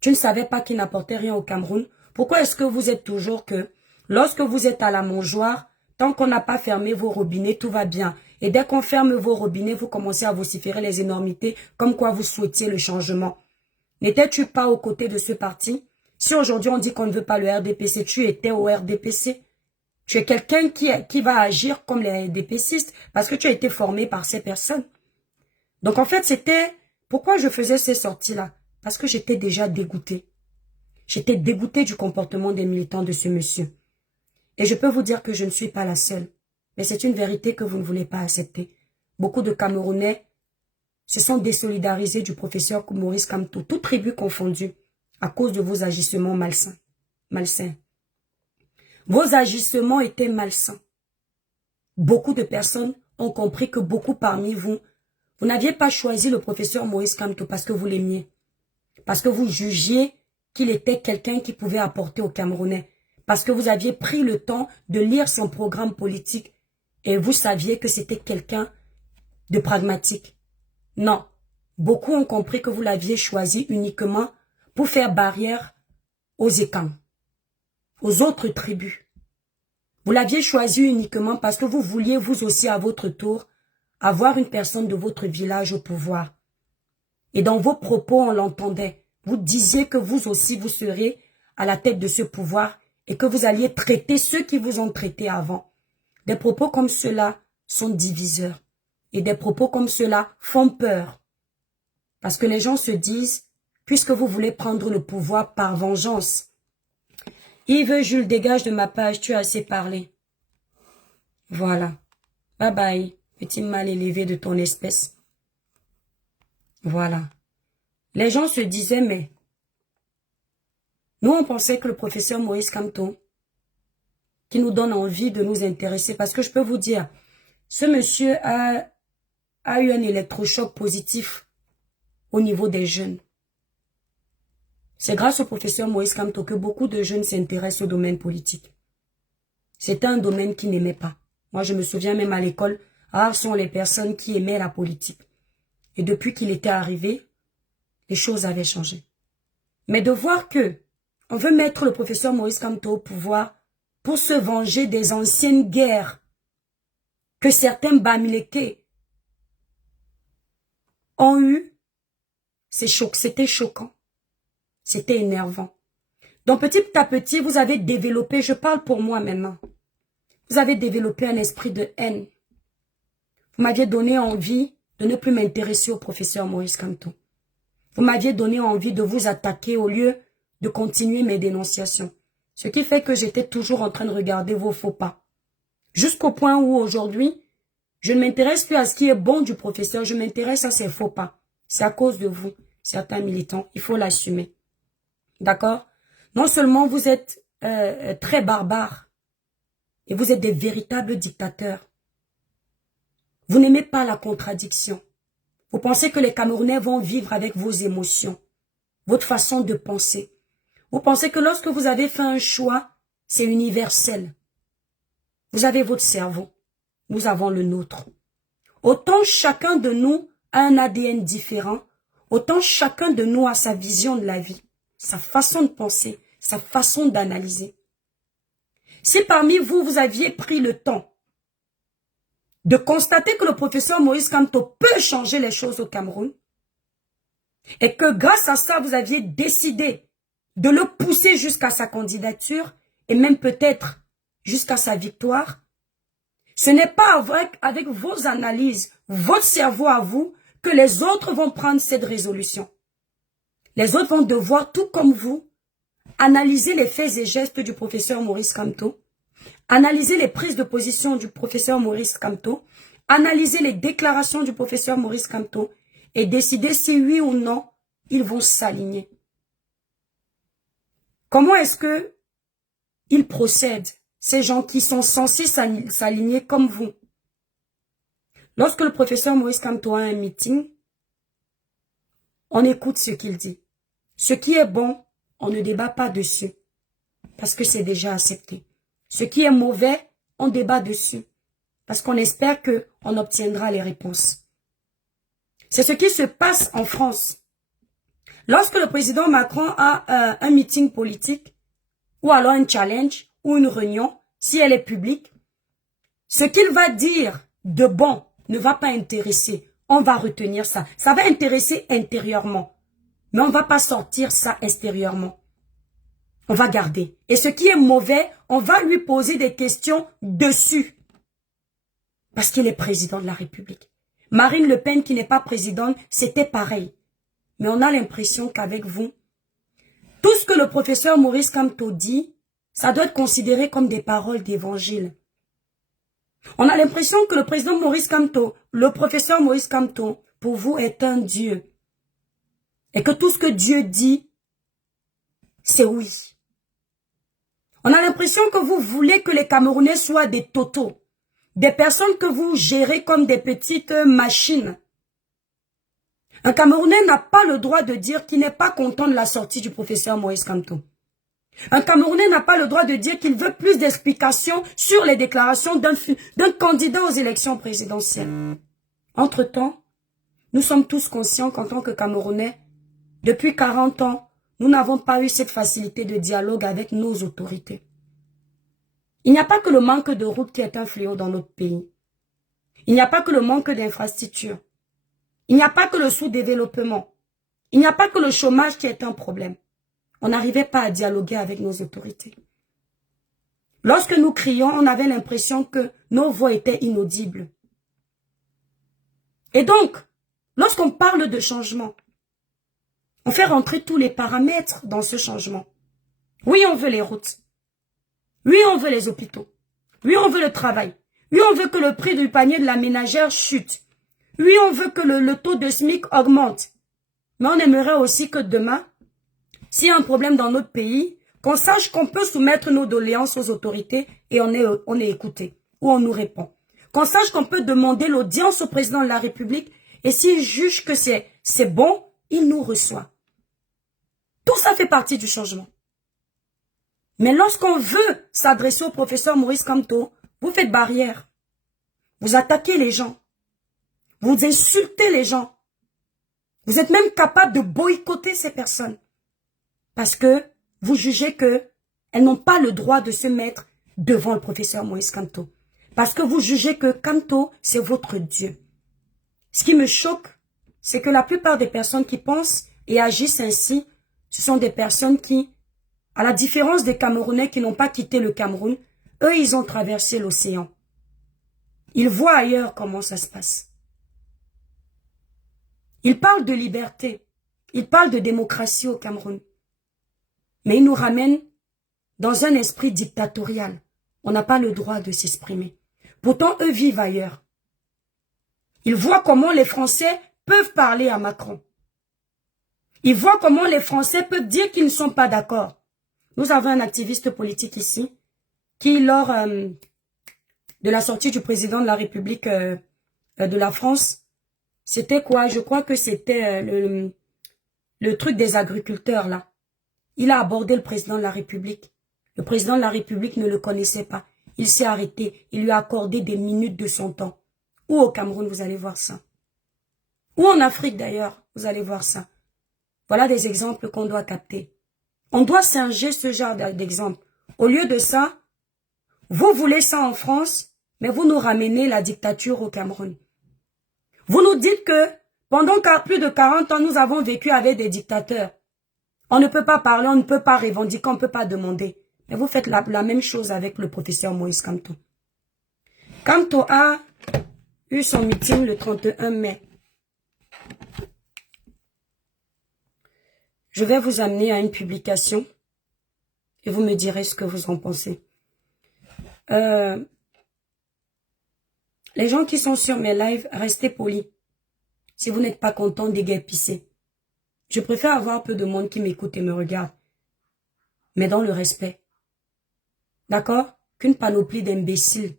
Tu ne savais pas qu'ils n'apportaient rien au Cameroun. Pourquoi est-ce que vous êtes toujours que, lorsque vous êtes à la mangeoire, tant qu'on n'a pas fermé vos robinets, tout va bien. Et dès qu'on ferme vos robinets, vous commencez à vociférer les énormités, comme quoi vous souhaitiez le changement. N'étais-tu pas aux côtés de ce parti? Si aujourd'hui on dit qu'on ne veut pas le RDPC, tu étais au RDPC. Tu es quelqu'un qui va agir comme les RDPCistes parce que tu as été formé par ces personnes. Donc en fait, c'était... Pourquoi je faisais ces sorties-là? Parce que j'étais déjà dégoûtée. J'étais dégoûtée du comportement des militants de ce monsieur. Et je peux vous dire que je ne suis pas la seule. Mais c'est une vérité que vous ne voulez pas accepter. Beaucoup de Camerounais se sont désolidarisés du professeur Maurice Kamto, toute tribu confondue, à cause de vos agissements malsains. Vos agissements étaient malsains. Beaucoup de personnes ont compris que beaucoup parmi vous, vous n'aviez pas choisi le professeur Maurice Kamto parce que vous l'aimiez. Parce que vous jugiez qu'il était quelqu'un qui pouvait apporter aux Camerounais. Parce que vous aviez pris le temps de lire son programme politique et vous saviez que c'était quelqu'un de pragmatique. Non. Beaucoup ont compris que vous l'aviez choisi uniquement pour faire barrière aux Ekans, aux autres tribus. Vous l'aviez choisi uniquement parce que vous vouliez vous aussi à votre tour avoir une personne de votre village au pouvoir. Et dans vos propos, on l'entendait. Vous disiez que vous aussi, vous serez à la tête de ce pouvoir et que vous alliez traiter ceux qui vous ont traité avant. Des propos comme ceux-là sont diviseurs. Et des propos comme ceux-là font peur. Parce que les gens se disent, puisque vous voulez prendre le pouvoir par vengeance. Yves, Jules, dégage de ma page, tu as assez parlé. Voilà. Bye bye, petit mal élevé de ton espèce. Voilà. Les gens se disaient, mais nous, on pensait que le professeur Maurice Kamto, qui nous donne envie de nous intéresser, parce que je peux vous dire, ce monsieur a eu un électrochoc positif au niveau des jeunes. C'est grâce au professeur Maurice Kamto que beaucoup de jeunes s'intéressent au domaine politique. C'était un domaine qu'ils n'aimaient pas. Moi, je me souviens même à l'école, rares sont les personnes qui aimaient la politique. Et depuis qu'il était arrivé, les choses avaient changé. Mais de voir que on veut mettre le professeur Maurice Kamto au pouvoir pour se venger des anciennes guerres que certains Bamileke ont eues, c'était choquant. C'était énervant. Donc petit à petit, vous avez développé, je parle pour moi maintenant, vous avez développé un esprit de haine. Vous m'aviez donné envie de ne plus m'intéresser au professeur Maurice Kamto. Vous m'aviez donné envie de vous attaquer au lieu de continuer mes dénonciations. Ce qui fait que j'étais toujours en train de regarder vos faux pas. Jusqu'au point où aujourd'hui, je ne m'intéresse plus à ce qui est bon du professeur, je m'intéresse à ses faux pas. C'est à cause de vous, certains militants, il faut l'assumer. D'accord? Non seulement vous êtes très barbares, et vous êtes des véritables dictateurs. Vous n'aimez pas la contradiction. Vous pensez que les Camerounais vont vivre avec vos émotions, votre façon de penser. Vous pensez que lorsque vous avez fait un choix, c'est universel. Vous avez votre cerveau, nous avons le nôtre. Autant chacun de nous a un ADN différent, autant chacun de nous a sa vision de la vie, sa façon de penser, sa façon d'analyser. Si parmi vous, vous aviez pris le temps de constater que le professeur Maurice Kamto peut changer les choses au Cameroun, et que grâce à ça, vous aviez décidé de le pousser jusqu'à sa candidature, et même peut-être jusqu'à sa victoire, ce n'est pas avec vos analyses, votre cerveau à vous, que les autres vont prendre cette résolution. Les autres vont devoir, tout comme vous, analyser les faits et gestes du professeur Maurice Kamto, analyser les prises de position du professeur Maurice Kamto, analyser les déclarations du professeur Maurice Kamto et décider si oui ou non, ils vont s'aligner. Comment est-ce que ils procèdent, ces gens qui sont censés s'aligner comme vous? Lorsque le professeur Maurice Kamto a un meeting, on écoute ce qu'il dit. Ce qui est bon, on ne débat pas dessus, parce que c'est déjà accepté. Ce qui est mauvais, on débat dessus, parce qu'on espère qu'on obtiendra les réponses. C'est ce qui se passe en France. Lorsque le président Macron a un meeting politique, ou alors un challenge, ou une réunion, si elle est publique, ce qu'il va dire de bon ne va pas intéresser. On va retenir ça. Ça va intéresser intérieurement. Mais on ne va pas sortir ça extérieurement. On va garder. Et ce qui est mauvais, on va lui poser des questions dessus. Parce qu'il est président de la République. Marine Le Pen, qui n'est pas présidente, c'était pareil. Mais on a l'impression qu'avec vous, tout ce que le professeur Maurice Kamto dit, ça doit être considéré comme des paroles d'évangile. On a l'impression que le président Maurice Kamto, le professeur Maurice Kamto, pour vous est un Dieu. Et que tout ce que Dieu dit, c'est oui. On a l'impression que vous voulez que les Camerounais soient des totos. Des personnes que vous gérez comme des petites machines. Un Camerounais n'a pas le droit de dire qu'il n'est pas content de la sortie du professeur Maurice Kamto. Un Camerounais n'a pas le droit de dire qu'il veut plus d'explications sur les déclarations d'un candidat aux élections présidentielles. Entre-temps, nous sommes tous conscients qu'en tant que Camerounais, depuis 40 ans, nous n'avons pas eu cette facilité de dialogue avec nos autorités. Il n'y a pas que le manque de routes qui est un fléau dans notre pays. Il n'y a pas que le manque d'infrastructures. Il n'y a pas que le sous-développement. Il n'y a pas que le chômage qui est un problème. On n'arrivait pas à dialoguer avec nos autorités. Lorsque nous crions, on avait l'impression que nos voix étaient inaudibles. Et donc, lorsqu'on parle de changement, on fait rentrer tous les paramètres dans ce changement. Oui, on veut les routes. Oui, on veut les hôpitaux. Oui, on veut le travail. Oui, on veut que le prix du panier de la ménagère chute. Oui, on veut que le taux de SMIC augmente. Mais on aimerait aussi que demain, s'il y a un problème dans notre pays, qu'on sache qu'on peut soumettre nos doléances aux autorités et on est écouté, ou on nous répond. Qu'on sache qu'on peut demander l'audience au président de la République et s'il juge que c'est bon, il nous reçoit. Tout ça fait partie du changement. Mais lorsqu'on veut s'adresser au professeur Maurice Kamto, vous faites barrière. Vous attaquez les gens. Vous insultez les gens. Vous êtes même capable de boycotter ces personnes. Parce que vous jugez qu'elles n'ont pas le droit de se mettre devant le professeur Maurice Kamto. Parce que vous jugez que Kamto, c'est votre Dieu. Ce qui me choque, c'est que la plupart des personnes qui pensent et agissent ainsi, ce sont des personnes qui, à la différence des Camerounais qui n'ont pas quitté le Cameroun, eux, ils ont traversé l'océan. Ils voient ailleurs comment ça se passe. Ils parlent de liberté. Ils parlent de démocratie au Cameroun. Mais ils nous ramènent dans un esprit dictatorial. On n'a pas le droit de s'exprimer. Pourtant, eux vivent ailleurs. Ils voient comment les Français peuvent parler à Macron. Ils voient comment les Français peuvent dire qu'ils ne sont pas d'accord. Nous avons un activiste politique ici qui, lors de la sortie du président de la République de la France, c'était quoi? Je crois que c'était le truc des agriculteurs là. Il a abordé le président de la République. Le président de la République ne le connaissait pas. Il s'est arrêté. Il lui a accordé des minutes de son temps. Ou au Cameroun, vous allez voir ça. Ou en Afrique d'ailleurs, vous allez voir ça. Voilà des exemples qu'on doit capter. On doit singer ce genre d'exemple. Au lieu de ça, vous voulez ça en France, mais vous nous ramenez la dictature au Cameroun. Vous nous dites que pendant plus de 40 ans, nous avons vécu avec des dictateurs. On ne peut pas parler, on ne peut pas revendiquer, on ne peut pas demander. Mais vous faites la même chose avec le professeur Maurice Kamto. Kamto a eu son meeting le 31 mai. Je vais vous amener à une publication et vous me direz ce que vous en pensez. Les gens qui sont sur mes lives, restez polis. Si vous n'êtes pas content, déguerpissez. Je préfère avoir peu de monde qui m'écoute et me regarde. Mais dans le respect. D'accord? Qu'une panoplie d'imbéciles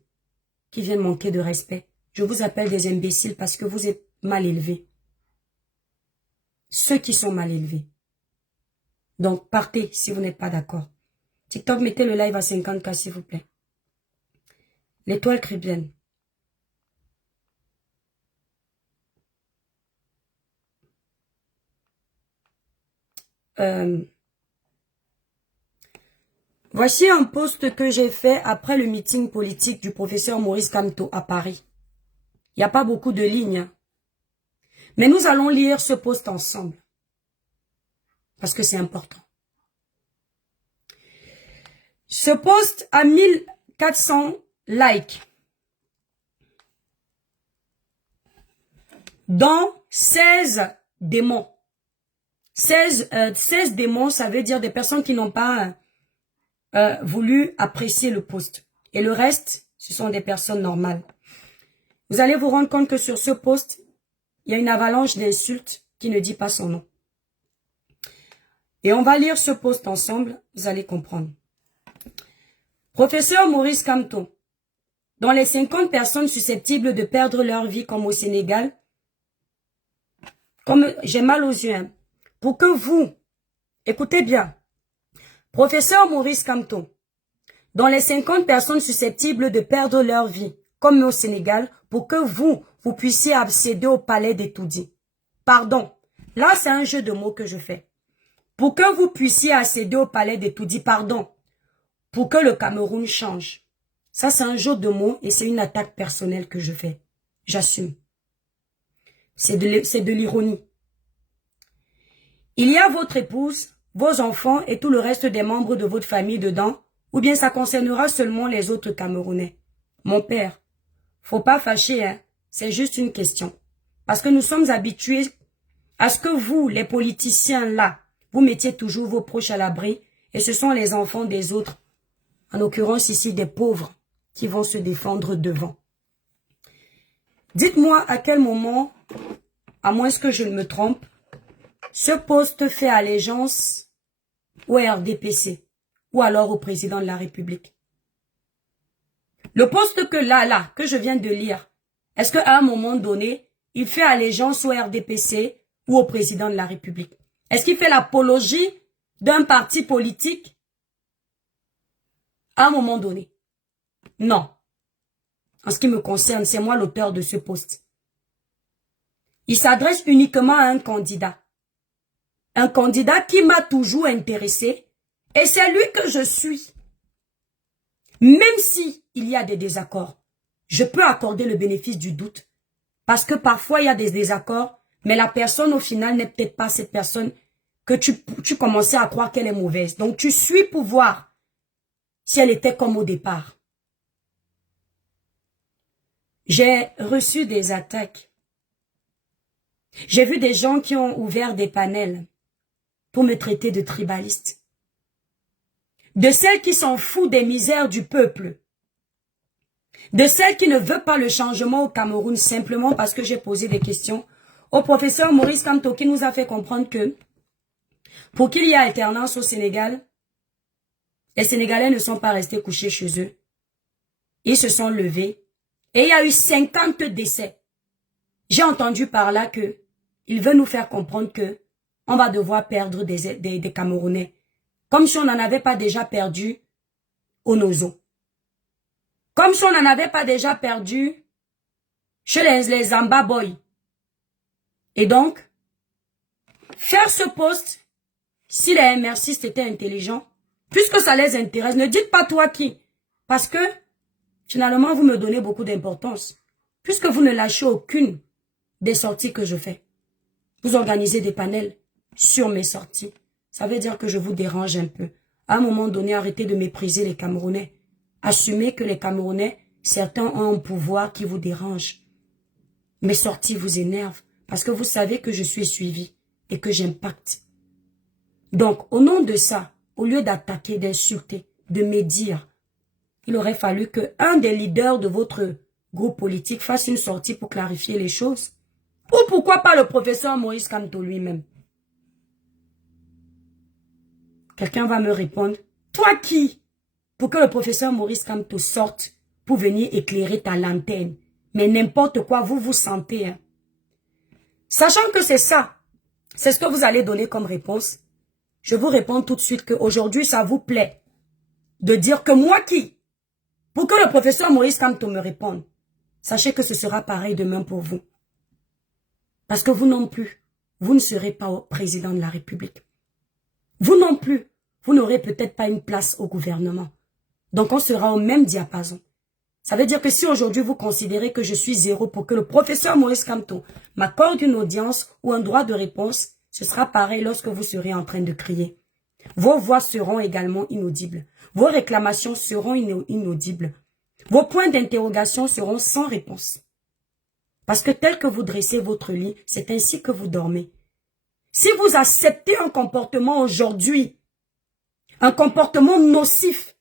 qui viennent manquer de respect. je vous appelle des imbéciles parce que vous êtes mal élevés. Ceux qui sont mal élevés. Donc, partez si vous n'êtes pas d'accord. TikTok, mettez le live à 50K, s'il vous plaît. L'étoile chrétienne. Voici un post que j'ai fait après le meeting politique du professeur Maurice Kamto à Paris. Il n'y a pas beaucoup de lignes. Hein. Mais nous allons lire ce post ensemble. Parce que c'est important. Ce post a 1400 likes. Dont 16 démons. 16 démons, ça veut dire des personnes qui n'ont pas voulu apprécier le post. Et le reste, ce sont des personnes normales. Vous allez vous rendre compte que sur ce post, il y a une avalanche d'insultes qui ne dit pas son nom. Et on va lire ce post ensemble, vous allez comprendre. Professeur Maurice Kamto, dans les 50 personnes susceptibles de perdre leur vie comme au Sénégal, comme j'ai mal aux yeux, hein, pour que vous, écoutez bien, professeur Maurice Kamto, dans les 50 personnes susceptibles de perdre leur vie, comme au Sénégal, pour que vous puissiez accéder au palais d'Etoudi. Pardon, là c'est un jeu de mots que je fais. Pour que vous puissiez accéder au palais d'Etoudi, pardon, pour que le Cameroun change. Ça c'est un jeu de mots et c'est une attaque personnelle que je fais. J'assume. C'est de l'ironie. Il y a votre épouse, vos enfants et tout le reste des membres de votre famille dedans, ou bien ça concernera seulement les autres Camerounais. Mon père, faut pas fâcher, hein. C'est juste une question. Parce que nous sommes habitués à ce que vous, les politiciens là, vous mettiez toujours vos proches à l'abri et ce sont les enfants des autres, en l'occurrence ici des pauvres, qui vont se défendre devant. Dites-moi à quel moment, à moins que je ne me trompe, ce poste fait allégeance au RDPC ou alors au président de la République. Le poste que je viens de lire, est-ce qu'à un moment donné, il fait allégeance au RDPC ou au président de la République? Est-ce qu'il fait l'apologie d'un parti politique à un moment donné? Non. En ce qui me concerne, c'est moi l'auteur de ce poste. Il s'adresse uniquement à un candidat. Un candidat qui m'a toujours intéressé et c'est lui que je suis. Même si il y a des désaccords, je peux accorder le bénéfice du doute parce que parfois il y a des désaccords, mais la personne au final n'est peut-être pas cette personne que tu commençais à croire qu'elle est mauvaise. Donc tu suis pour voir si elle était comme au départ. J'ai reçu des attaques. J'ai vu des gens qui ont ouvert des panels pour me traiter de tribaliste. De celles qui s'en foutent des misères du peuple. De celles qui ne veulent pas le changement au Cameroun simplement parce que j'ai posé des questions au professeur Maurice Kamto qui nous a fait comprendre que pour qu'il y ait alternance au Sénégal, les Sénégalais ne sont pas restés couchés chez eux. Ils se sont levés et il y a eu 50 décès. J'ai entendu par là que il veut nous faire comprendre que on va devoir perdre des Camerounais. Comme si on n'en avait pas déjà perdu au Nozo. Comme si on n'en avait pas déjà perdu chez les Zamba Boys. Et donc, faire ce poste, si les MRCistes étaient intelligents, puisque ça les intéresse, ne dites pas toi qui. Parce que, finalement, vous me donnez beaucoup d'importance. Puisque vous ne lâchez aucune des sorties que je fais. Vous organisez des panels sur mes sorties. Ça veut dire que je vous dérange un peu. À un moment donné, arrêtez de mépriser les Camerounais. Assumez que les Camerounais, certains ont un pouvoir qui vous dérange. Mes sorties vous énervent parce que vous savez que je suis suivi et que j'impacte. Donc, au nom de ça, au lieu d'attaquer, d'insulter, de médire, il aurait fallu que un des leaders de votre groupe politique fasse une sortie pour clarifier les choses. Ou pourquoi pas le professeur Maurice Kamto lui-même. Quelqu'un va me répondre, toi qui? Pour que le professeur Maurice Kamto sorte pour venir éclairer ta lanterne Mais n'importe quoi, vous vous sentez. Hein. Sachant que c'est ça, c'est ce que vous allez donner comme réponse. Je vous réponds tout de suite qu'aujourd'hui, ça vous plaît de dire que moi qui, pour que le professeur Maurice Kamto me réponde, sachez que ce sera pareil demain pour vous. Parce que vous non plus, vous ne serez pas président de la République. Vous non plus, vous n'aurez peut-être pas une place au gouvernement. Donc on sera au même diapason. Ça veut dire que si aujourd'hui vous considérez que je suis zéro pour que le professeur Maurice Kamto m'accorde une audience ou un droit de réponse, ce sera pareil lorsque vous serez en train de crier. Vos voix seront également inaudibles. Vos réclamations seront inaudibles. Vos points d'interrogation seront sans réponse. Parce que tel que vous dressez votre lit, c'est ainsi que vous dormez. Si vous acceptez un comportement aujourd'hui, un comportement nocif,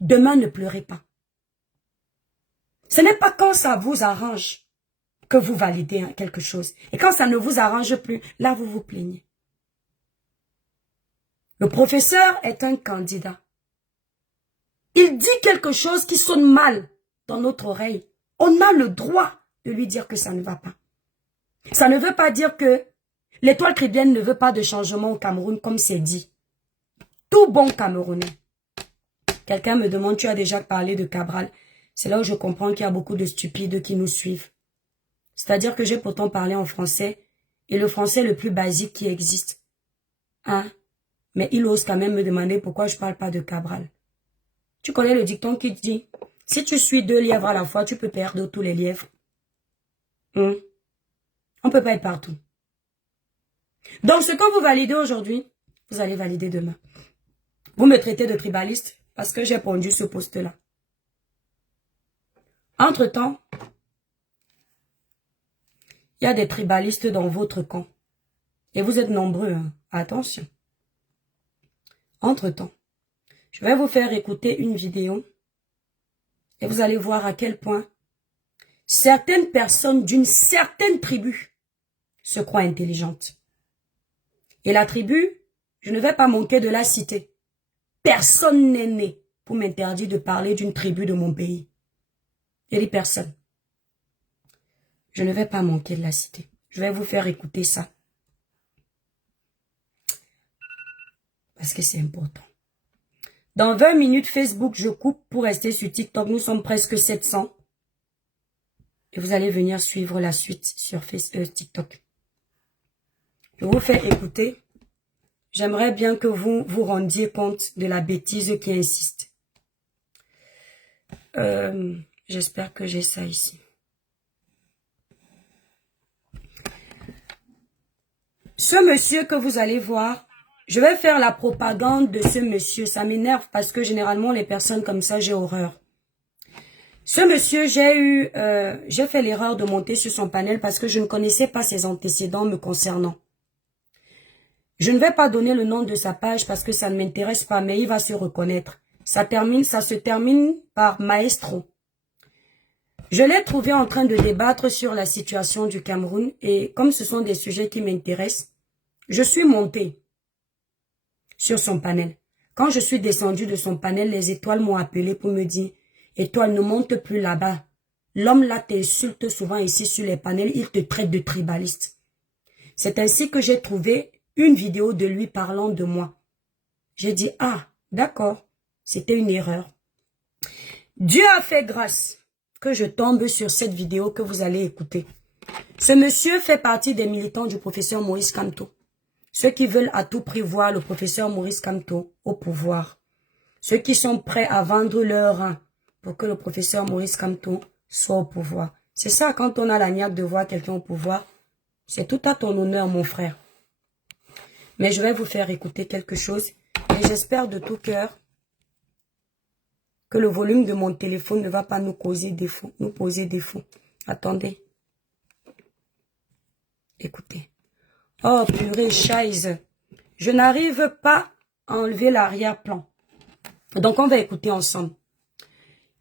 demain ne pleurez pas. Ce n'est pas quand ça vous arrange que vous validez quelque chose. Et quand ça ne vous arrange plus, là vous vous plaignez. Le professeur est un candidat. Il dit quelque chose qui sonne mal dans notre oreille. On a le droit de lui dire que ça ne va pas. Ça ne veut pas dire que l'étoile chrétienne ne veut pas de changement au Cameroun comme c'est dit. Tout bon Camerounais. Quelqu'un me demande, tu as déjà parlé de Cabral. C'est là où je comprends qu'il y a beaucoup de stupides qui nous suivent. C'est-à-dire que j'ai pourtant parlé en français, et le français le plus basique qui existe. Hein? Mais il ose quand même me demander pourquoi je parle pas de Cabral. Tu connais le dicton qui dit, si tu suis 2 lièvres à la fois, tu peux perdre tous les lièvres. On ne peut pas être partout. Donc ce que vous validez aujourd'hui, vous allez valider demain. Vous me traitez de tribaliste parce que j'ai pondu ce poste-là. Entre-temps, il y a des tribalistes dans votre camp. Et vous êtes nombreux, hein. Attention. Entre-temps, je vais vous faire écouter une vidéo et vous allez voir à quel point certaines personnes d'une certaine tribu se croient intelligentes. Et la tribu, je ne vais pas manquer de la citer. Personne n'est né pour m'interdire de parler d'une tribu de mon pays. Il y a des personnes. Je ne vais pas manquer de la citer. Je vais vous faire écouter ça. Parce que c'est important. Dans 20 minutes, Facebook, je coupe pour rester sur TikTok. Nous sommes presque 700. Et vous allez venir suivre la suite sur TikTok. Je vous fais écouter. J'aimerais bien que vous vous rendiez compte de la bêtise qui insiste. J'espère que j'ai ça ici. Ce monsieur que vous allez voir, je vais faire la propagande de ce monsieur. Ça m'énerve parce que généralement les personnes comme ça, j'ai horreur. Ce monsieur, j'ai fait l'erreur de monter sur son panel parce que je ne connaissais pas ses antécédents me concernant. Je ne vais pas donner le nom de sa page parce que ça ne m'intéresse pas, mais il va se reconnaître. Ça se termine par Maestro. Je l'ai trouvé en train de débattre sur la situation du Cameroun et comme ce sont des sujets qui m'intéressent, je suis montée sur son panel. Quand je suis descendue de son panel, les étoiles m'ont appelé pour me dire « Étoile, ne monte plus là-bas. L'homme là t'insulte souvent ici sur les panels, il te traite de tribaliste. » C'est ainsi que j'ai trouvé une vidéo de lui parlant de moi. J'ai dit « Ah, d'accord, c'était une erreur. » Dieu a fait grâce que je tombe sur cette vidéo que vous allez écouter. Ce monsieur fait partie des militants du professeur Maurice Kamto. Ceux qui veulent à tout prix voir le professeur Maurice Kamto au pouvoir. Ceux qui sont prêts à vendre leur rein pour que le professeur Maurice Kamto soit au pouvoir. C'est ça, quand on a la niaque de voir quelqu'un au pouvoir, c'est tout à ton honneur, mon frère. Mais je vais vous faire écouter quelque chose et j'espère de tout cœur que le volume de mon téléphone ne va pas nous poser défaut. Attendez. Écoutez. Oh, purée, chaise. Je n'arrive pas à enlever l'arrière-plan. Donc, on va écouter ensemble.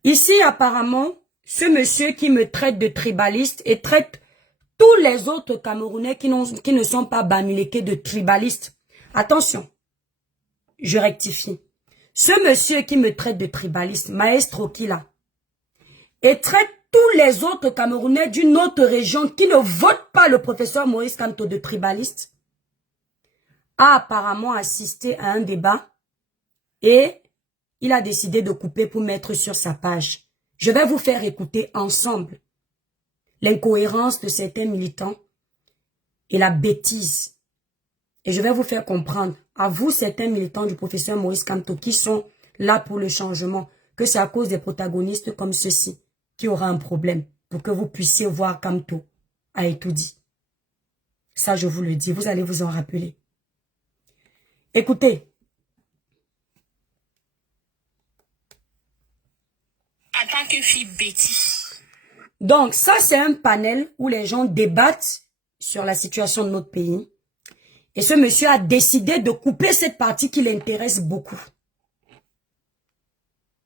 Ici, apparemment, ce monsieur qui me traite de tribaliste et traite tous les autres Camerounais qui ne sont pas bamilekés de tribalistes. Attention, je rectifie. Ce monsieur qui me traite de tribaliste, Maestro Kila, et traite tous les autres Camerounais d'une autre région qui ne votent pas le professeur Moïse Kamto de tribaliste a apparemment assisté à un débat et il a décidé de couper pour mettre sur sa page. Je vais vous faire écouter ensemble l'incohérence de certains militants et la bêtise. Et je vais vous faire comprendre, à vous certains militants du professeur Moïse Kamto qui sont là pour le changement, que c'est à cause des protagonistes comme ceux-ci qui aura un problème pour que vous puissiez voir Kamto a tout dit. Ça, je vous le dis, vous allez vous en rappeler. Écoutez. En tant que fille Betty. Donc, ça, c'est un panel où les gens débattent sur la situation de notre pays. Et ce monsieur a décidé de couper cette partie qui l'intéresse beaucoup.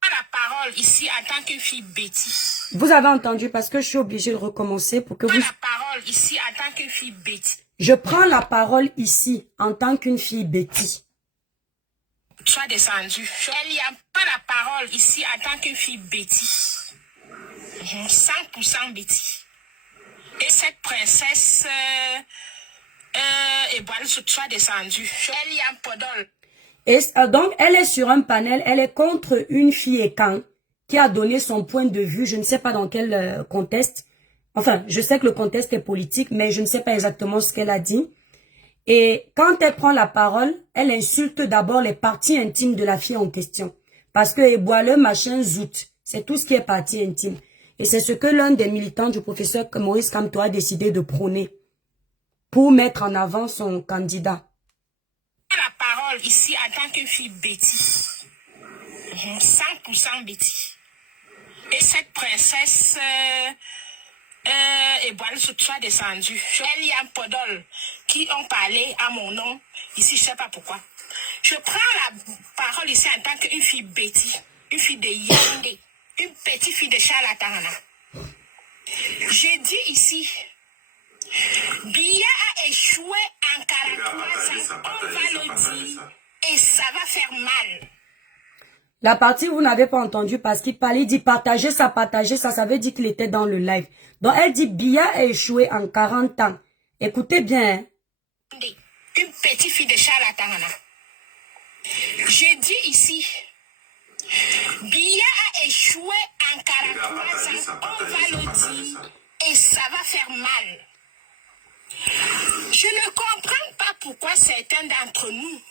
La parole ici en tant que fille Betty. Vous avez entendu parce que je suis obligée de recommencer pour que vous... La parole ici en tant que fille Betty. Je prends la parole ici en tant qu'une fille Betty. Sois descendu. Elle n'y a pas la parole ici en tant que fille Betty. 100% Betty. Et cette princesse soit descendue. Elle y a un podol. Et donc, elle est sur un panel, elle est contre une fille Ekan qui a donné son point de vue, je ne sais pas dans quel contexte. Enfin, je sais que le contexte est politique, mais je ne sais pas exactement ce qu'elle a dit. Et quand elle prend la parole, elle insulte d'abord les parties intimes de la fille en question. Parce que Eboile, machin, zout, c'est tout ce qui est partie intime. Et c'est ce que l'un des militants du professeur Moïse Kamto a décidé de prôner pour mettre en avant son candidat. La parole ici en tant que fille Betty. 100% Betty. Et cette princesse soit descendue. Elle y a un podol qui ont parlé à mon nom. Ici, je ne sais pas pourquoi. Je prends la parole ici en tant qu'une fille Betty. Une fille de Yaoundé. Une petite fille de Chalatana. J'ai dit ici, Biya a échoué en 43 ans, on va le dire, et ça va faire mal. La partie vous n'avez pas entendu parce qu'il parlait, il dit partager, ça, ça veut dire qu'il était dans le live. Donc elle dit Biya a échoué en 40 ans. Écoutez bien. Une petite fille de Chalatana. J'ai dit ici, Biya a échoué en 43 ans, on va le dire, et ça va faire mal. Je ne comprends pas pourquoi certains d'entre nous,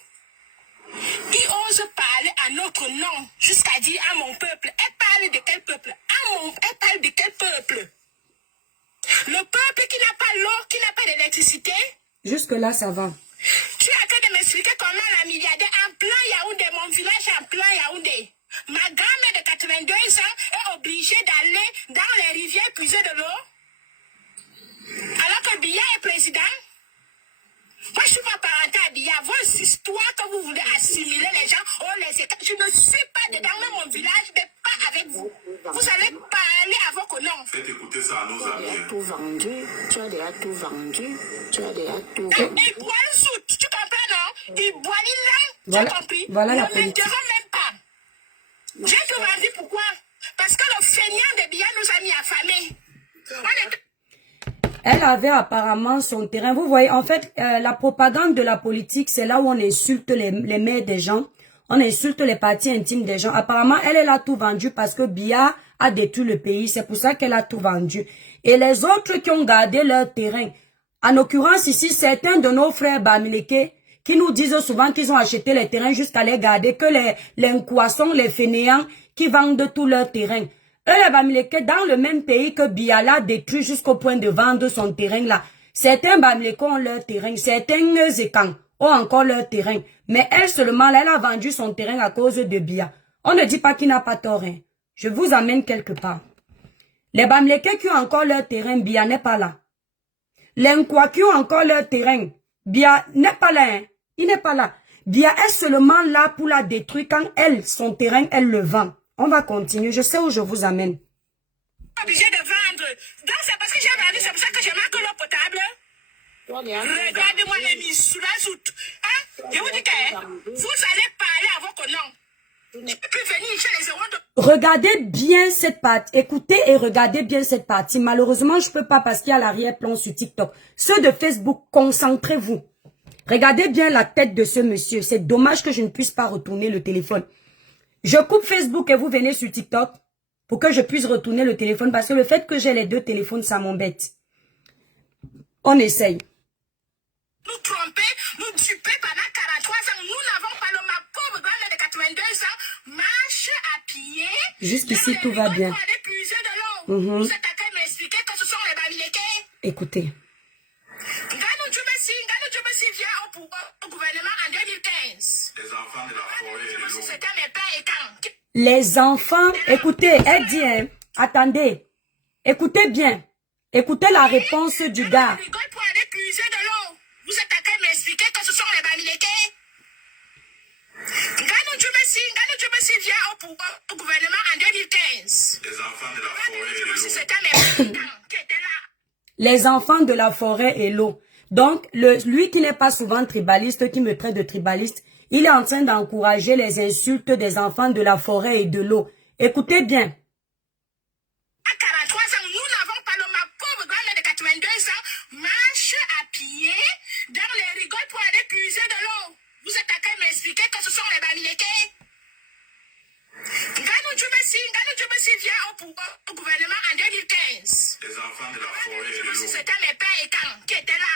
ils osent parler à notre nom, jusqu'à dire à mon peuple. Elle parle de quel peuple? Elle parle de quel peuple? Le peuple qui n'a pas l'eau, qui n'a pas d'électricité? Jusque-là, ça va. Tu es en train de m'expliquer comment la milliardaire en plein Yaoundé, mon village en plein Yaoundé, ma grand-mère de 82 ans est obligée d'aller dans les rivières puiser de l'eau, alors que Biya est président. Moi, je ne suis pas parenté à Biya. Vos histoires que vous voulez assimiler les gens, je ne suis pas dedans, mais mon village n'est pas avec vous. Vous allez parler à vos connards. Faites écouter ça à nos amis. Tu as déjà tout vendu. Il boit le soute, tu comprends, non? Il boit l'île, Voilà, tu as compris? voilà la ne politique. m'interromps même pas. J'ai tout vendu, pourquoi? Parce que le feignant de Biya nous a mis affamés. Elle avait apparemment son terrain. Vous voyez, en fait, la propagande de la politique, c'est là où on insulte les mères des gens. On insulte les parties intimes des gens. Apparemment, elle a tout vendu parce que Biya a détruit le pays. C'est pour ça qu'elle a tout vendu. Et les autres qui ont gardé leur terrain, en l'occurrence ici, certains de nos frères Bamileke, qui nous disent souvent qu'ils ont acheté les terrains jusqu'à les garder, que les Nkwassons, les fainéants, qui vendent tout leur terrain. Eux, les Bamileke, dans le même pays que Biya l'a détruit jusqu'au point de vendre son terrain là. Certains Bamileke ont leur terrain, certains Zekans ont encore leur terrain. Mais elle seulement, elle a vendu son terrain à cause de Biya. On ne dit pas qu'il n'a pas tort. Hein. Je vous amène quelque part. Les Bamileke qui ont encore leur terrain, Biya n'est pas là. Les Nkwa qui ont encore leur terrain, Biya n'est pas là. Hein. Il n'est pas là. Biya est seulement là pour la détruire quand elle, son terrain, elle le vend. On va continuer. Je sais où je vous amène. Obligé de vendre. Donc c'est parce que j'ai vendu, c'est pour ça que je manque l'eau potable. Regardez-moi les mis sous la soute. Hein? Je vous dis que vous allez parler à vos connards. Tu peux venir chez les zéros de... Regardez bien cette partie. Écoutez et regardez bien cette partie. Malheureusement, je peux pas parce qu'il y a l'arrière-plan sur TikTok. Ceux de Facebook, concentrez-vous. Regardez bien la tête de ce monsieur. C'est dommage que je ne puisse pas retourner le téléphone. Je coupe Facebook et vous venez sur TikTok pour que je puisse retourner le téléphone parce que le fait que j'ai les deux téléphones, ça m'embête. On essaye. Nous tromper, nous duper pendant 43 ans. Nous n'avons pas le ma pauvre grand-mère de 82 ans. Marche à pied. Jusqu'ici, tout va bien. Vous êtes à train de m'expliquer que ce sont les Bamileke. Écoutez. Ganou Djoubessi vient au gouvernement en 2015. Les enfants de la forêt. C'était mes pères et quand. Les enfants, écoutez, elle dit, hein, attendez. Écoutez bien. Écoutez la réponse du gars. Pour aller puiser de l'eau. Vous êtes à train de m'expliquer que ce sont les Bamileke. Ganou Djoubessi vient au gouvernement en 2015. Les enfants de la forêt et l'eau. C'était mes pères et quand qui étaient là. Les enfants de la forêt et l'eau. Donc, lui qui n'est pas souvent tribaliste, qui me traite de tribaliste, il est en train d'encourager les insultes des enfants de la forêt et de l'eau. Écoutez bien. À 43 ans, nous n'avons pas le ma pauvre grand-mère de 82 ans marche à pied dans les rigoles pour aller puiser de l'eau. Vous êtes à train de m'expliquer que ce sont les Bamileke. Ganou Djoubessi vient au gouvernement en 2015. Les enfants de la forêt et de l'eau. C'était mes pères et quand qui étaient là.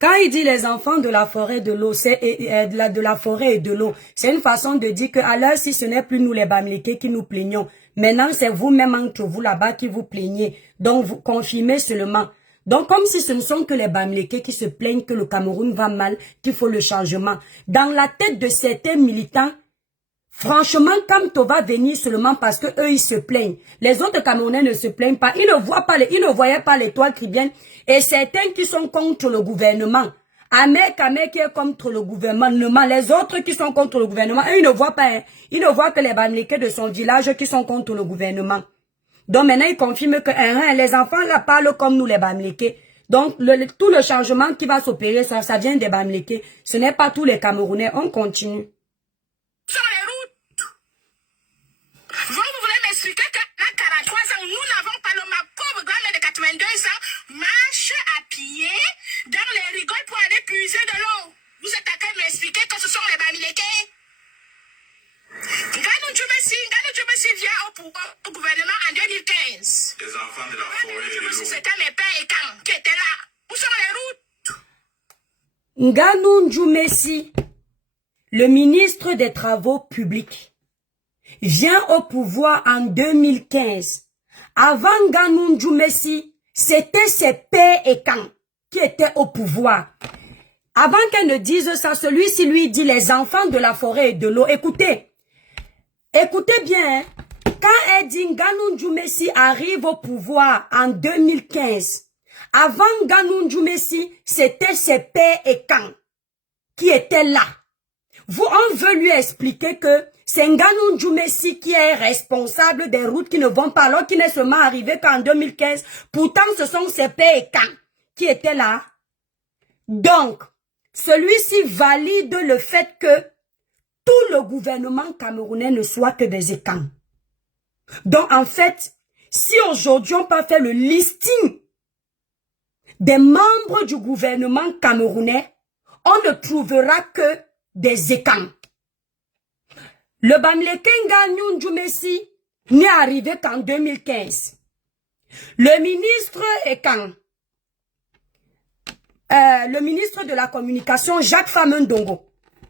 Quand il dit les enfants de la forêt et de l'eau, c'est de la forêt et de l'eau. C'est une façon de dire que alors si ce n'est plus nous les Bamileke qui nous plaignons, maintenant c'est vous-même entre vous là-bas qui vous plaignez. Donc vous confirmez seulement. Donc comme si ce ne sont que les Bamileke qui se plaignent que le Cameroun va mal, qu'il faut le changement. Dans la tête de certains militants, franchement, Kamto va venir seulement parce que eux ils se plaignent. Les autres Camerounais ne se plaignent pas. Ils ne voyaient pas l'étoile chrétienne. Et certains qui sont contre le gouvernement. Ahmed Kamé qui est contre le gouvernement. Les autres qui sont contre le gouvernement, eux ils ne voient pas. Hein. Ils ne voient que les Bamileke de son village qui sont contre le gouvernement. Donc maintenant ils confirment que les enfants là parlent comme nous les Bamileke. Donc tout le changement qui va s'opérer, ça vient des Bamileke. Ce n'est pas tous les Camerounais. On continue. Sur les routes. Vous voulez m'expliquer qu'à 43 ans, nous n'avons pas le ma pauvre grand-mère de 82 ans marche à pied dans les rigoles pour aller puiser de l'eau. Vous êtes à train de m'expliquer que ce sont les Bamileke. Ganou Djoubessi vient au gouvernement en 2015. Les enfants de la forêt et de l'eau. C'était mes pères et quand qui étaient là. Où sont les routes? Ganou Djoubessi, le ministre des Travaux publics, vient au pouvoir en 2015. Avant Ganou Djoubessi, c'était ses pères et quand qui étaient au pouvoir. Avant qu'elle ne dise ça, celui-ci lui dit les enfants de la forêt et de l'eau. Écoutez. Écoutez bien, hein. Quand elle dit Ganou Djoubessi arrive au pouvoir en 2015, avant Ganou Djoubessi, c'était ses pères et quand qui étaient là. On veut lui expliquer que c'est Ganou Djoubessi qui est responsable des routes qui ne vont pas, alors qu'il n'est seulement arrivé qu'en 2015. Pourtant, ce sont ses pères et quand qui étaient là. Donc, celui-ci valide le fait que tout le gouvernement camerounais ne soit que des écans. Donc, en fait, si aujourd'hui on peut faire le listing des membres du gouvernement camerounais, on ne trouvera que des écans. Le Bamileke Ganou Djoubessi n'est arrivé qu'en 2015. Le ministre Ekan, le ministre de la communication, Jacques Famendongo,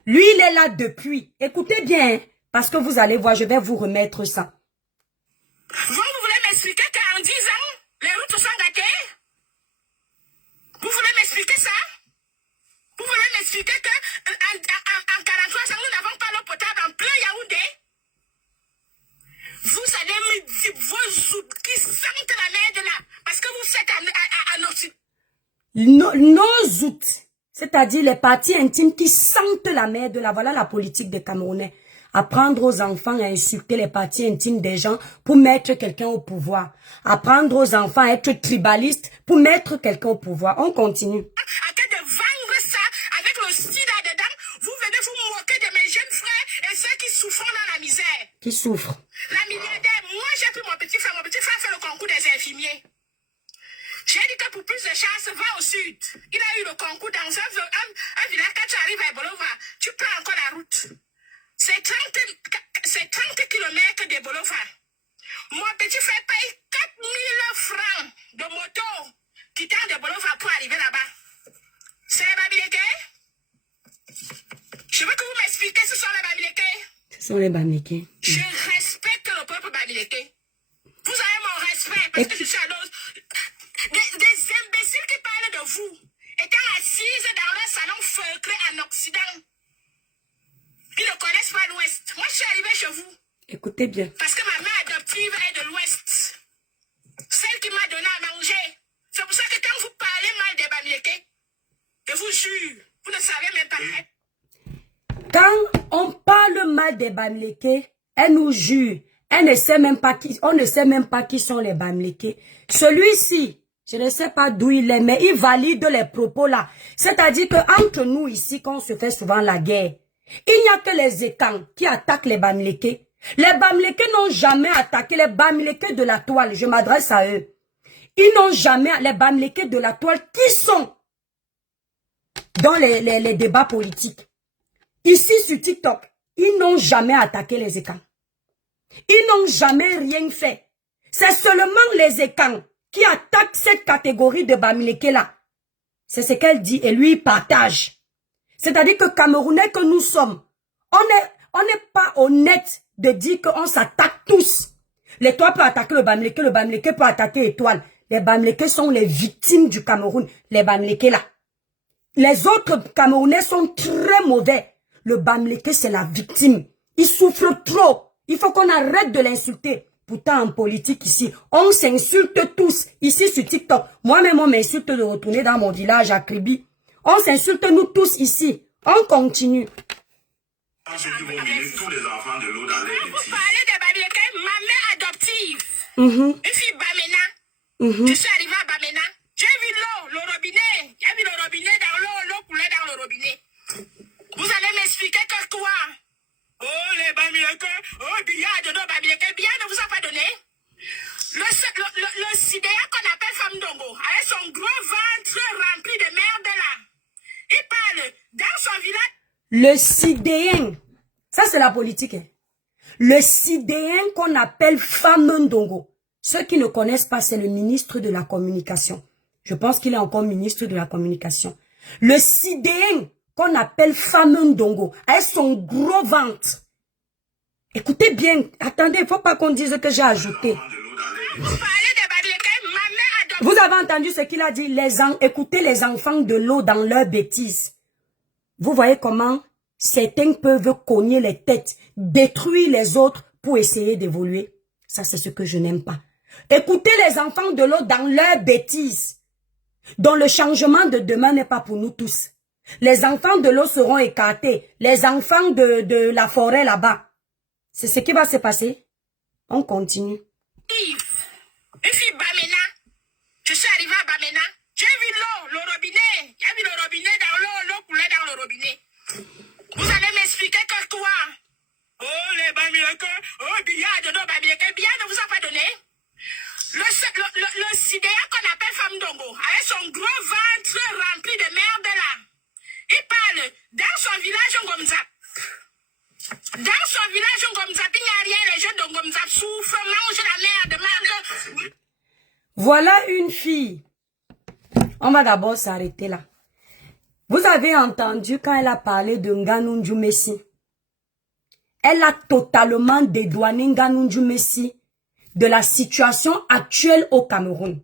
lui, il est là depuis. Écoutez bien, hein, parce que vous allez voir, je vais vous remettre ça. Vous voulez m'expliquer qu'en 10 ans, les routes sont gâtées? Vous voulez m'expliquer ça? Vous voulez m'expliquer qu'en 43 ans, nous n'avons pas l'eau potable en plein Yaoundé? Vous allez me dire vos zoutes qui sentent la merde là, parce que vous faites en Occident. Nos zoutes. C'est-à-dire les parties intimes qui sentent la merde là. Voilà la politique des Camerounais. Apprendre aux enfants à insulter les parties intimes des gens pour mettre quelqu'un au pouvoir. Apprendre aux enfants à être tribalistes pour mettre quelqu'un au pouvoir. On continue. Arrêtez de vendre ça avec le sida dedans. Vous venez vous moquer de mes jeunes frères et ceux qui souffrent dans la misère. qui souffre. La milliardaire, moi j'ai pris mon petit frère fait le concours des infirmiers. J'ai dit que pour plus de chance, va au sud. Il a eu le concours dans un village. Quand tu arrives à Bolova, tu prends encore la route. C'est 30 km de Bolova. Mon petit frère paye 4000 francs de moto quittant de Bolova pour arriver là-bas. C'est les Bamileke? Je veux que vous m'expliquiez ce sont les Bamileke. Ce sont les Bamileke. Je respecte le peuple Bamileke. Vous avez mon respect parce que je suis à l'os. Des imbéciles qui parlent de vous, étant assises dans leur salon feutré en Occident. Ils ne connaissent pas l'Ouest. Moi, je suis arrivée chez vous. Écoutez bien. Parce que ma mère adoptive est de l'Ouest. Celle qui m'a donné à manger. C'est pour ça que quand vous parlez mal des Bamileke, je vous jure, vous ne savez même pas. Quand on parle mal des Bamileke, elle nous jure. Elle ne sait même pas qui, on ne sait même pas qui sont les Bamileke. Celui-ci, je ne sais pas d'où il est, mais il valide les propos là. C'est-à-dire que entre nous ici, quand on se fait souvent la guerre, il n'y a que les Ekans qui attaquent les Bamileke. Les Bamileke n'ont jamais attaqué les Bamileke de la toile. Je m'adresse à eux. Ils n'ont jamais, les Bamileke de la toile qui sont dans les débats politiques. Ici sur TikTok, ils n'ont jamais attaqué les Ekans. Ils n'ont jamais rien fait. C'est seulement les Ekans qui attaquent cette catégorie de Bamileke là. C'est ce qu'elle dit et lui il partage. C'est-à-dire que Camerounais que nous sommes, on n'est pas honnête de dire qu'on s'attaque tous. L'Étoile peut attaquer le Bamileke peut attaquer l'Étoile. Les Bamileke sont les victimes du Cameroun, les Bamileke là. Les autres Camerounais sont très mauvais. Le Bamileke c'est la victime. Il souffre trop. Il faut qu'on arrête de l'insulter. Pourtant, en politique ici, on s'insulte tous. Ici sur TikTok, moi-même, on m'insulte de retourner dans mon village à Kribi. On s'insulte nous tous ici. On continue. Ceux qui vont mener tous les enfants de l'eau dans les Quand vous parlez de Bamileke, ma mère adoptive, une fille Bamena, je suis arrivée à Bamena, j'ai vu l'eau, le robinet. J'ai vu le robinet dans l'eau coulait dans le robinet. Vous allez m'expliquer que quoi? Oh, les Bamileke, oh, billard de nos Bamileke, billard ne vous a pas donné. Le sidéa qu'on appelle Femme Dongo, avec son gros ventre rempli de merde là, il parle dans son village. Le sidéen, ça c'est la politique. Hein. Le sidéen qu'on appelle Femme Ndongo. Ceux qui ne connaissent pas, c'est le ministre de la communication. Je pense qu'il est encore ministre de la communication. Le sidéen qu'on appelle Femme Ndongo, avec son gros ventre. Écoutez bien, attendez, il ne faut pas qu'on dise que j'ai ajouté. Vous avez entendu ce qu'il a dit, écoutez les enfants de l'eau dans leurs bêtises. Vous voyez comment certains peuvent cogner les têtes, détruire les autres pour essayer d'évoluer. Ça, c'est ce que je n'aime pas. Écoutez les enfants de l'eau dans leurs bêtises, dont le changement de demain n'est pas pour nous tous. Les enfants de l'eau seront écartés. Les enfants de la forêt là-bas. C'est ce qui va se passer. On continue. Une fille Bamena. Je suis arrivée à Bamena. J'ai vu l'eau, le robinet. J'ai vu le robinet dans l'eau coulait dans le robinet. Vous allez m'expliquer que quoi? Oh, les Bamileke, oh, billard de nos Bamileke, billard ne vous a pas donné. Le sidéa qu'on appelle Femme Dongo, avec son gros ventre rempli de merde là. Il parle dans son village Ngomzap. Dans son village Ngomzap, il n'y a rien, les jeunes de Ngomzap souffrent, mangent la merde. Voilà une fille. On va d'abord s'arrêter là. Vous avez entendu quand elle a parlé de Ngannou Messi. Elle a totalement dédouané Ngannou Messi de la situation actuelle au Cameroun.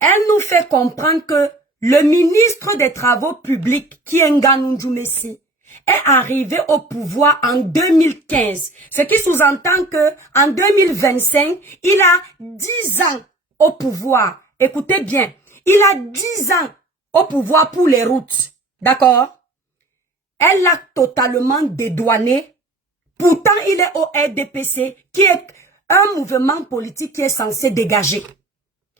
Elle nous fait comprendre que le ministre des Travaux publics, qui est Ngannou Messi, est arrivé au pouvoir en 2015. Ce qui sous-entend que en 2025, il a 10 ans au pouvoir. Écoutez bien, il a 10 ans au pouvoir pour les routes. D'accord? Elle l'a totalement dédouané. Pourtant, il est au RDPC, qui est un mouvement politique qui est censé dégager.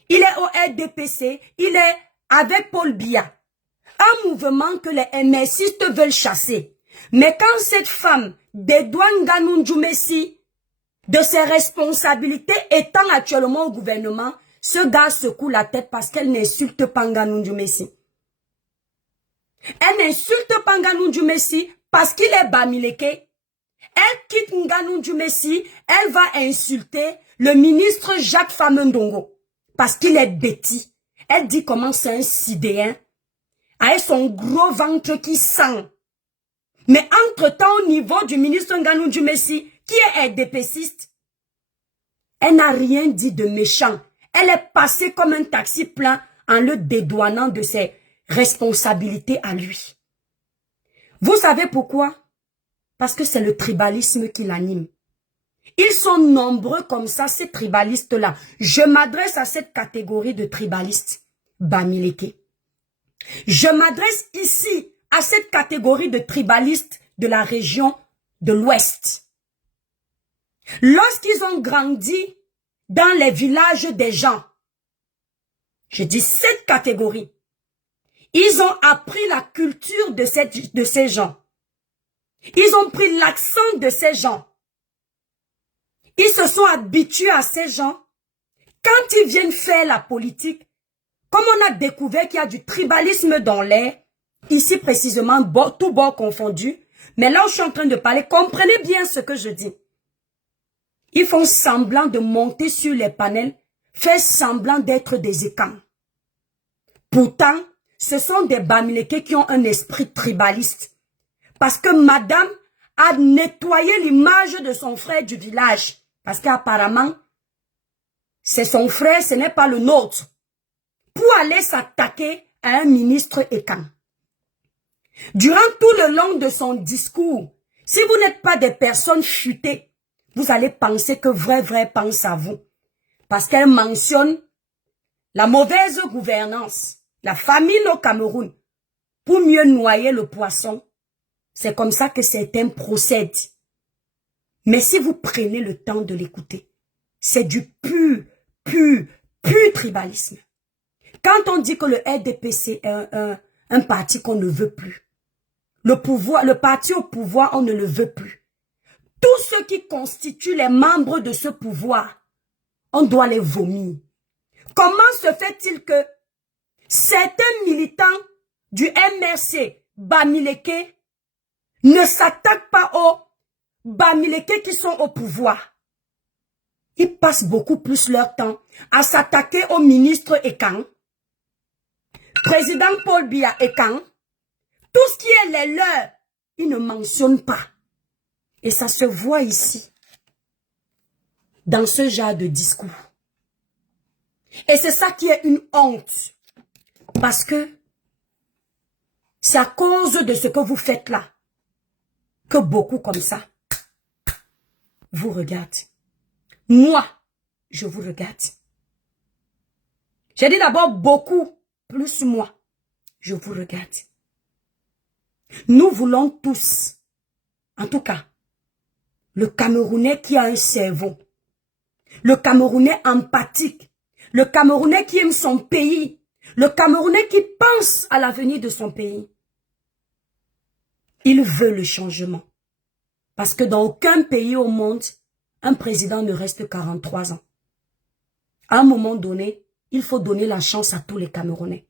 Il est au RDPC, il est avec Paul Biya. Un mouvement que les MSistes veulent chasser. Mais quand cette femme dédouane Ngannou Messi, de ses responsabilités étant actuellement au gouvernement, ce gars secoue la tête parce qu'elle n'insulte pas Nganou Messi. Elle n'insulte pas Nganou Messi parce qu'il est Bamileke. Elle quitte Nganou Messi, elle va insulter le ministre Jacques Famendongo parce qu'il est bêtis. Elle dit comment c'est un sidéen avec son gros ventre qui sent. Mais entre-temps, au niveau du ministre Nganou Messi, qui est RDPciste, elle n'a rien dit de méchant. Elle est passée comme un taxi plein en le dédouanant de ses responsabilités à lui. Vous savez pourquoi? Parce que c'est le tribalisme qui l'anime. Ils sont nombreux comme ça, ces tribalistes-là. Je m'adresse à cette catégorie de tribalistes, Bamileke. Je m'adresse ici à cette catégorie de tribalistes de la région de l'Ouest. Lorsqu'ils ont grandi dans les villages des gens, je dis cette catégorie, ils ont appris la culture de ces gens. Ils ont pris l'accent de ces gens. Ils se sont habitués à ces gens. Quand ils viennent faire la politique, comme on a découvert qu'il y a du tribalisme dans l'air, ici précisément, tout bord confondu, mais là où je suis en train de parler, comprenez bien ce que je dis. Ils font semblant de monter sur les panels, faire semblant d'être des écans. Pourtant, ce sont des Bamileke qui ont un esprit tribaliste. Parce que madame a nettoyé l'image de son frère du village. Parce qu'apparemment, c'est son frère, ce n'est pas le nôtre. Pour aller s'attaquer à un ministre écan. Durant tout le long de son discours, si vous n'êtes pas des personnes futées, vous allez penser que vrai pense à vous. Parce qu'elle mentionne la mauvaise gouvernance, la famine au Cameroun, pour mieux noyer le poisson. C'est comme ça que certains procèdent. Mais si vous prenez le temps de l'écouter, c'est du pur tribalisme. Quand on dit que le RDPC est un parti qu'on ne veut plus, le parti au pouvoir, on ne le veut plus. Tous ceux qui constituent les membres de ce pouvoir, on doit les vomir. Comment se fait-il que certains militants du MRC, Bamileke, ne s'attaquent pas aux Bamileke qui sont au pouvoir? Ils passent beaucoup plus leur temps à s'attaquer au ministre Ekan, président Paul Biya Ekan. Tout ce qui est les leurs, ils ne mentionnent pas. Et ça se voit ici, dans ce genre de discours. Et c'est ça qui est une honte. Parce que c'est à cause de ce que vous faites là, que beaucoup comme ça vous regardent. Moi, je vous regarde. J'ai dit d'abord beaucoup, plus moi, je vous regarde. Nous voulons tous, en tout cas, le Camerounais qui a un cerveau, le Camerounais empathique, le Camerounais qui aime son pays, le Camerounais qui pense à l'avenir de son pays. Il veut le changement. Parce que dans aucun pays au monde, un président ne reste 43 ans. À un moment donné, il faut donner la chance à tous les Camerounais.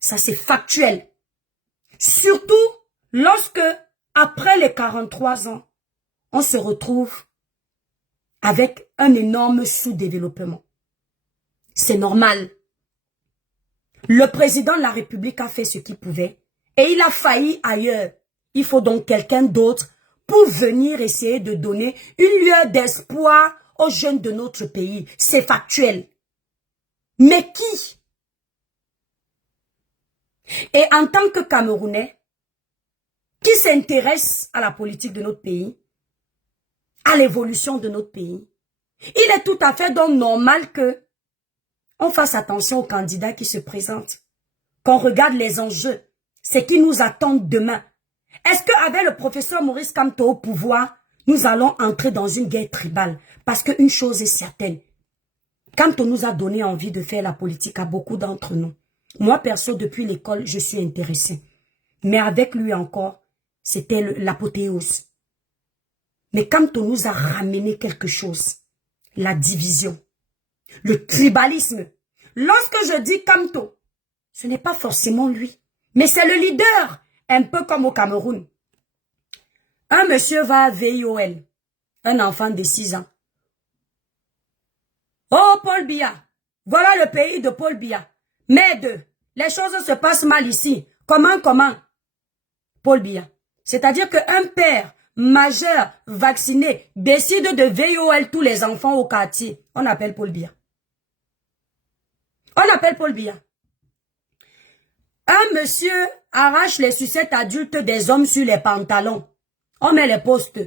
Ça, c'est factuel. Surtout lorsque, après les 43 ans, on se retrouve avec un énorme sous-développement. C'est normal. Le président de la République a fait ce qu'il pouvait et il a failli ailleurs. Il faut donc quelqu'un d'autre pour venir essayer de donner une lueur d'espoir aux jeunes de notre pays. C'est factuel. Mais qui? Et en tant que Camerounais, qui s'intéresse à la politique de notre pays, à l'évolution de notre pays, il est tout à fait donc normal que on fasse attention aux candidats qui se présentent, qu'on regarde les enjeux, ce qui nous attend demain. Est-ce qu'avec le professeur Maurice Kamto au pouvoir, nous allons entrer dans une guerre tribale? Parce qu'une chose est certaine, Kamto nous a donné envie de faire la politique à beaucoup d'entre nous. Moi, perso, depuis l'école, je suis intéressée. Mais avec lui encore, c'était l'apothéose. Mais Kamto nous a ramené quelque chose. La division. Le tribalisme. Lorsque je dis Kamto, ce n'est pas forcément lui. Mais c'est le leader. Un peu comme au Cameroun. Un monsieur va à VIOL. Un enfant de 6 ans. Oh, Paul Biya. Voilà le pays de Paul Biya. Mais les choses se passent mal ici. Comment? Paul Biya. C'est-à-dire qu'un père majeur, vacciné, décide de VIOL tous les enfants au quartier. On appelle Paul Biya. On appelle Paul Biya. Un monsieur arrache les sucettes adultes des hommes sur les pantalons. On met les postes.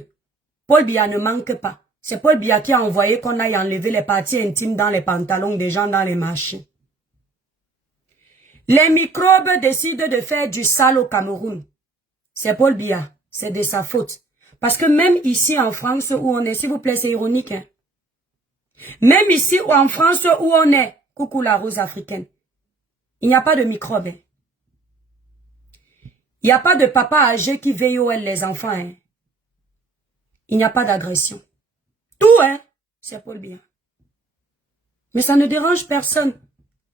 Paul Biya ne manque pas. C'est Paul Biya qui a envoyé qu'on aille enlever les parties intimes dans les pantalons des gens dans les marchés. Les microbes décident de faire du sale au Cameroun. C'est Paul Biya. C'est de sa faute. Parce que même ici en France où on est, s'il vous plaît, c'est ironique. Hein? Même ici ou en France où on est, coucou la rose africaine, il n'y a pas de microbes. Hein? Il n'y a pas de papa âgé qui veille les enfants. Hein? Il n'y a pas d'agression. Tout, hein, c'est Paul Biya. Mais ça ne dérange personne.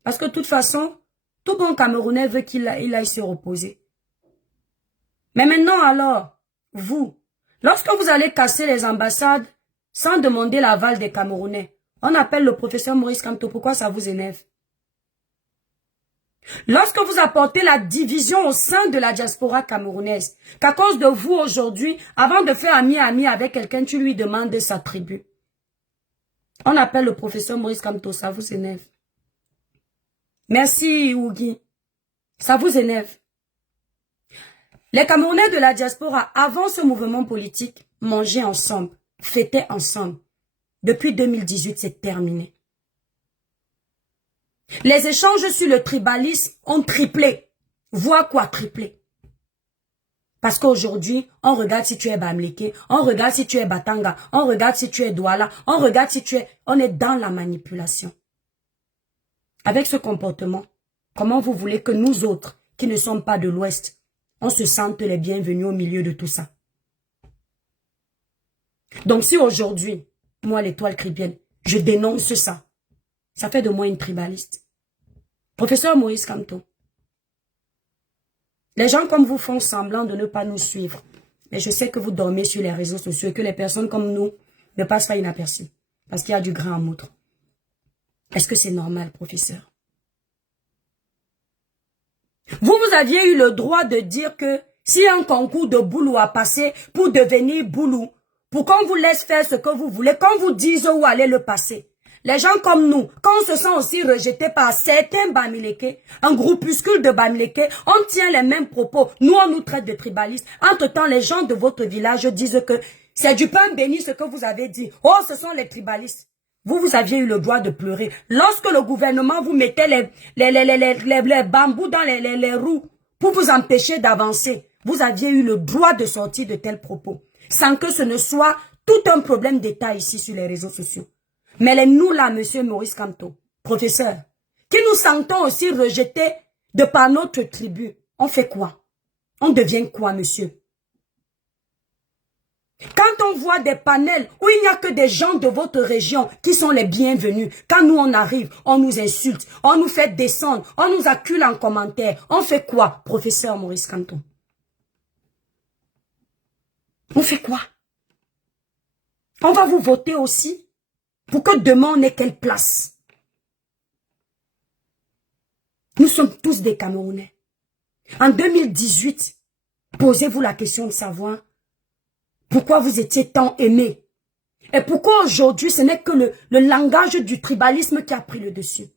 Parce que de toute façon, tout bon Camerounais veut qu'il aille se reposer. Mais maintenant alors, vous, lorsque vous allez casser les ambassades sans demander l'aval des Camerounais, on appelle le professeur Maurice Kamto. Pourquoi ça vous énerve? Lorsque vous apportez la division au sein de la diaspora camerounaise, qu'à cause de vous aujourd'hui, avant de faire ami avec quelqu'un, tu lui demandes sa tribu. On appelle le professeur Maurice Kamto, ça vous énerve. Merci Ougui. Ça vous énerve. Les Camerounais de la diaspora, avant ce mouvement politique, mangeaient ensemble, fêtaient ensemble. Depuis 2018, c'est terminé. Les échanges sur le tribalisme ont triplé, voire quadruplé. Parce qu'aujourd'hui, on regarde si tu es Bamileke, on regarde si tu es Batanga, on regarde si tu es Douala, on regarde si tu es... On est dans la manipulation. Avec ce comportement, comment vous voulez que nous autres, qui ne sommes pas de l'Ouest, on se sente les bienvenus au milieu de tout ça? Donc si aujourd'hui, moi l'étoile chrétienne, je dénonce ça, ça fait de moi une tribaliste. Professeur Maurice Kamto, les gens comme vous font semblant de ne pas nous suivre. Mais je sais que vous dormez sur les réseaux sociaux et que les personnes comme nous ne passent pas inaperçues. Parce qu'il y a du grain à moudre. Est-ce que c'est normal, professeur? Vous aviez eu le droit de dire que si un concours de boulot a passé pour devenir boulot, pour qu'on vous laisse faire ce que vous voulez, qu'on vous dise où aller le passer. Les gens comme nous, quand on se sent aussi rejeté par certains Bamileke, un groupuscule de Bamileke, on tient les mêmes propos. Nous, on nous traite de tribalistes. Entre-temps, les gens de votre village disent que c'est du pain béni ce que vous avez dit. Oh, ce sont les tribalistes. Vous aviez eu le droit de pleurer. Lorsque le gouvernement vous mettait les bambous dans les roues pour vous empêcher d'avancer, vous aviez eu le droit de sortir de tels propos. Sans que ce ne soit tout un problème d'État ici sur les réseaux sociaux. Mais nous là, monsieur Maurice Kamto, professeur, qui nous sentons aussi rejetés de par notre tribu, on fait quoi? On devient quoi, monsieur? Quand on voit des panels où il n'y a que des gens de votre région qui sont les bienvenus, quand nous on arrive, on nous insulte, on nous fait descendre, on nous accule en commentaire, on fait quoi, professeur Maurice Kamto? On fait quoi? On va vous voter aussi? Pour que demain on ait quelle place? Nous sommes tous des Camerounais. En 2018, posez-vous la question de savoir pourquoi vous étiez tant aimés. Et pourquoi aujourd'hui ce n'est que le langage du tribalisme qui a pris le dessus.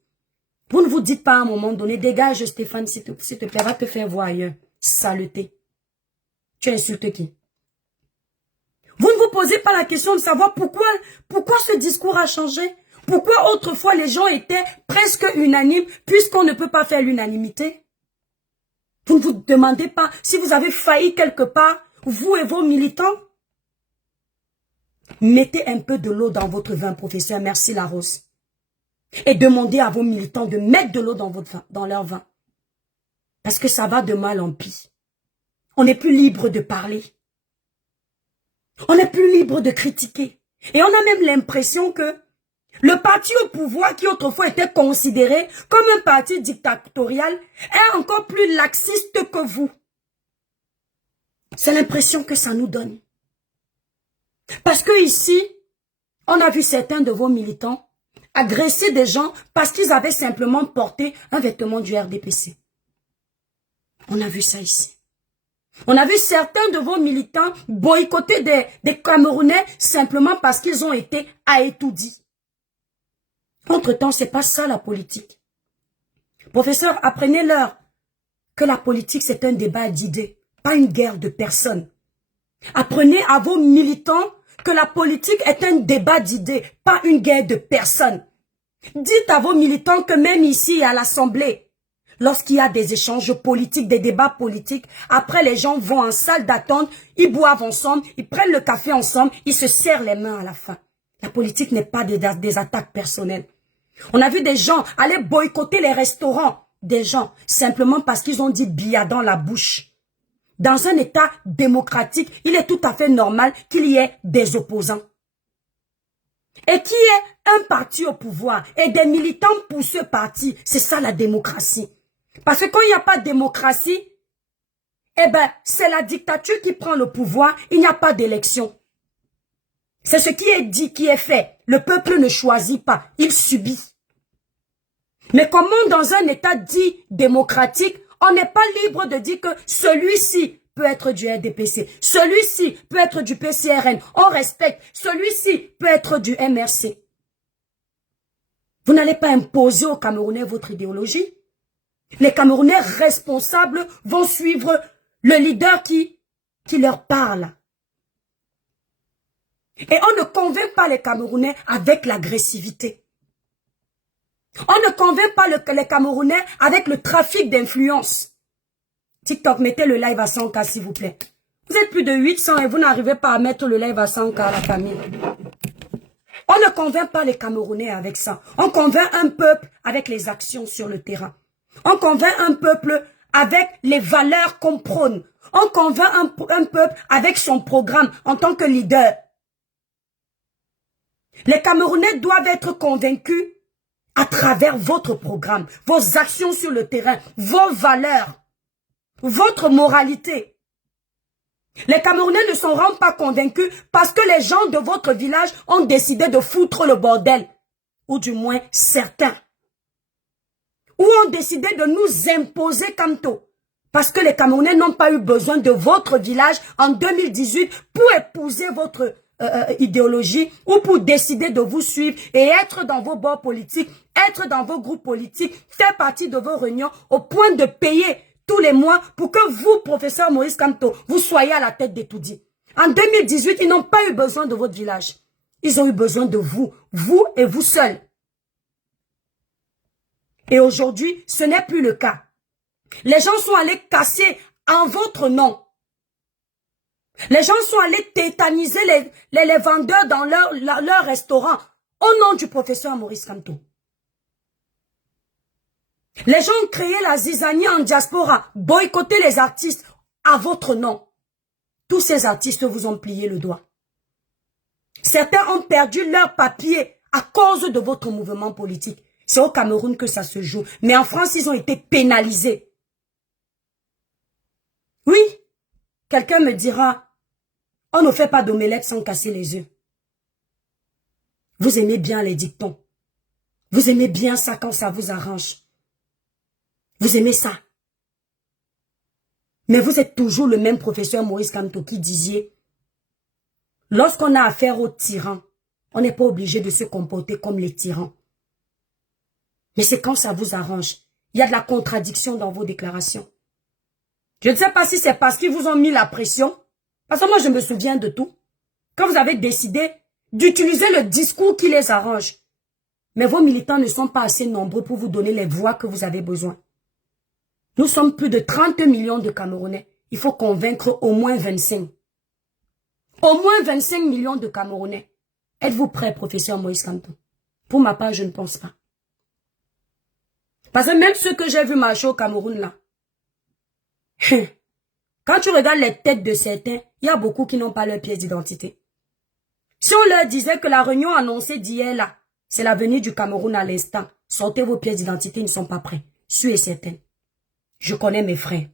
Vous ne vous dites pas à un moment donné, dégage Stéphane, s'il te plaît, va te faire voir ailleurs. Saleté. Tu insultes qui? Vous ne vous posez pas la question de savoir pourquoi ce discours a changé. Pourquoi autrefois les gens étaient presque unanimes puisqu'on ne peut pas faire l'unanimité. Vous ne vous demandez pas si vous avez failli quelque part, vous et vos militants. Mettez un peu de l'eau dans votre vin, professeur, merci Larose. Et demandez à vos militants de mettre de l'eau dans leur vin. Parce que ça va de mal en pis. On n'est plus libre de parler. On n'est plus libre de critiquer. Et on a même l'impression que le parti au pouvoir qui autrefois était considéré comme un parti dictatorial est encore plus laxiste que vous. C'est l'impression que ça nous donne. Parce que ici, on a vu certains de vos militants agresser des gens parce qu'ils avaient simplement porté un vêtement du RDPC. On a vu ça ici. On a vu certains de vos militants boycotter des Camerounais simplement parce qu'ils ont été à étourdis. Entre-temps, c'est pas ça la politique. Professeur, apprenez-leur que la politique, c'est un débat d'idées, pas une guerre de personnes. Apprenez à vos militants que la politique est un débat d'idées, pas une guerre de personnes. Dites à vos militants que même ici à l'Assemblée, lorsqu'il y a des échanges politiques, des débats politiques, après les gens vont en salle d'attente, ils boivent ensemble, ils prennent le café ensemble, ils se serrent les mains à la fin. La politique n'est pas des attaques personnelles. On a vu des gens aller boycotter les restaurants, des gens, simplement parce qu'ils ont dit Biya dans la bouche. Dans un État démocratique, il est tout à fait normal qu'il y ait des opposants. Et qui est un parti au pouvoir et des militants pour ce parti, c'est ça la démocratie. Parce que quand il n'y a pas de démocratie, eh ben, c'est la dictature qui prend le pouvoir, il n'y a pas d'élection. C'est ce qui est dit, qui est fait. Le peuple ne choisit pas, il subit. Mais comment dans un État dit démocratique, on n'est pas libre de dire que celui-ci peut être du RDPC, celui-ci peut être du PCRN, on respecte, celui-ci peut être du MRC. Vous n'allez pas imposer aux Camerounais votre idéologie. Les Camerounais responsables vont suivre le leader qui leur parle. Et on ne convainc pas les Camerounais avec l'agressivité. On ne convainc pas les Camerounais avec le trafic d'influence. TikTok, mettez le live à 100K s'il vous plaît. Vous êtes plus de 800 et vous n'arrivez pas à mettre le live à 100K à la famille. On ne convainc pas les Camerounais avec ça. On convainc un peuple avec les actions sur le terrain. On convainc un peuple avec les valeurs qu'on prône. On convainc un peuple avec son programme en tant que leader. Les Camerounais doivent être convaincus à travers votre programme, vos actions sur le terrain, vos valeurs, votre moralité. Les Camerounais ne seront pas convaincus parce que les gens de votre village ont décidé de foutre le bordel. Ou du moins certains. Ou ont décidé de nous imposer Kamto. Parce que les Camerounais n'ont pas eu besoin de votre village en 2018 pour épouser votre idéologie ou pour décider de vous suivre et être dans vos bords politiques, être dans vos groupes politiques, faire partie de vos réunions au point de payer tous les mois pour que vous, professeur Maurice Kamto, vous soyez à la tête d'Etoudi. En 2018, ils n'ont pas eu besoin de votre village. Ils ont eu besoin de vous, vous et vous seuls. Et aujourd'hui, ce n'est plus le cas. Les gens sont allés casser en votre nom. Les gens sont allés tétaniser les vendeurs dans leur restaurant au nom du professeur Maurice Kamto. Les gens ont créé la zizanie en diaspora, boycotter les artistes à votre nom. Tous ces artistes vous ont plié le doigt. Certains ont perdu leur papier à cause de votre mouvement politique. C'est au Cameroun que ça se joue. Mais en France, ils ont été pénalisés. Oui, quelqu'un me dira, on ne fait pas d'omelette sans casser les œufs. Vous aimez bien les dictons. Vous aimez bien ça quand ça vous arrange. Vous aimez ça. Mais vous êtes toujours le même professeur Maurice Kamto qui disait, lorsqu'on a affaire aux tyrans, on n'est pas obligé de se comporter comme les tyrans. Mais c'est quand ça vous arrange. Il y a de la contradiction dans vos déclarations. Je ne sais pas si c'est parce qu'ils vous ont mis la pression. Parce que moi, je me souviens de tout. Quand vous avez décidé d'utiliser le discours qui les arrange. Mais vos militants ne sont pas assez nombreux pour vous donner les voix que vous avez besoin. Nous sommes plus de 30 millions de Camerounais. Il faut convaincre au moins 25. Au moins 25 millions de Camerounais. Êtes-vous prêt, professeur Maurice Kamto? Pour ma part, je ne pense pas. Parce que même ceux que j'ai vus marcher au Cameroun là, quand tu regardes les têtes de certains, il y a beaucoup qui n'ont pas leur pièce d'identité. Si on leur disait que la réunion annoncée d'hier là, c'est l'avenir du Cameroun à l'instant, sortez vos pièces d'identité, ils ne sont pas prêts. Sûre et certaine. Je connais mes frères.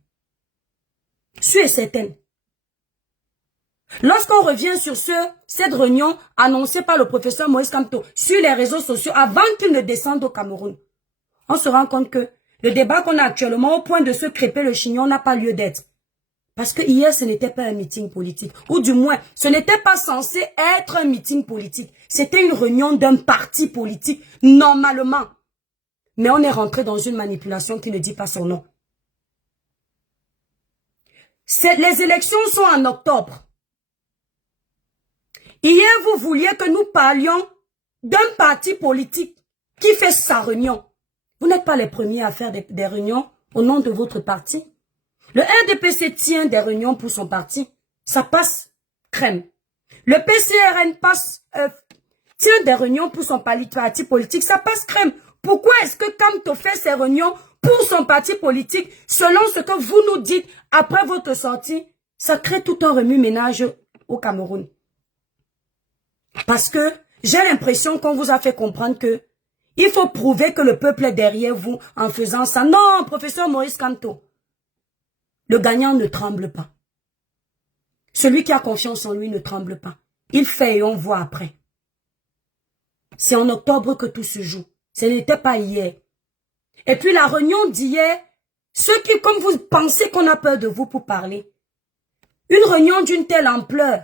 Sûre et certaine. Lorsqu'on revient sur cette réunion annoncée par le professeur Moïse Kamto sur les réseaux sociaux avant qu'il ne descende au Cameroun, on se rend compte que le débat qu'on a actuellement au point de se crêper le chignon n'a pas lieu d'être. Parce que hier, ce n'était pas un meeting politique. Ou du moins, ce n'était pas censé être un meeting politique. C'était une réunion d'un parti politique, normalement. Mais on est rentré dans une manipulation qui ne dit pas son nom. Les élections sont en octobre. Hier, vous vouliez que nous parlions d'un parti politique qui fait sa réunion. Vous n'êtes pas les premiers à faire des réunions au nom de votre parti. Le RDPC tient des réunions pour son parti. Ça passe crème. Le PCRN tient des réunions pour son parti politique. Ça passe crème. Pourquoi est-ce que Kamto fait ses réunions pour son parti politique selon ce que vous nous dites après votre sortie? Ça crée tout un remue-ménage au Cameroun. Parce que j'ai l'impression qu'on vous a fait comprendre que il faut prouver que le peuple est derrière vous en faisant ça. Non, professeur Moïse Kamto. Le gagnant ne tremble pas. Celui qui a confiance en lui ne tremble pas. Il fait et on voit après. C'est en octobre que tout se joue. Ce n'était pas hier. Et puis la réunion d'hier, ceux qui, comme vous pensez qu'on a peur de vous pour parler, une réunion d'une telle ampleur,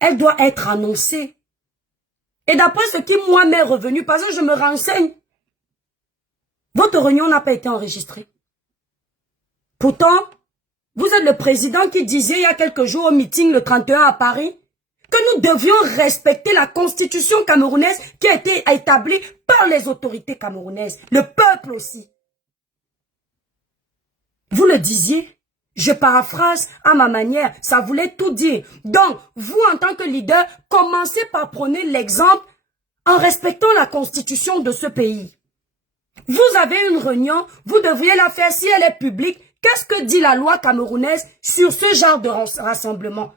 elle doit être annoncée. Et d'après ce qui moi m'est revenu, parce que je me renseigne, votre réunion n'a pas été enregistrée. Pourtant, vous êtes le président qui disait il y a quelques jours au meeting le 31 à Paris que nous devions respecter la constitution camerounaise qui a été établie par les autorités camerounaises, le peuple aussi. Vous le disiez, je paraphrase à ma manière, ça voulait tout dire. Donc, vous en tant que leader, commencez par prôner l'exemple en respectant la constitution de ce pays. Vous avez une réunion, vous devriez la faire si elle est publique. Qu'est-ce que dit la loi camerounaise sur ce genre de rassemblement?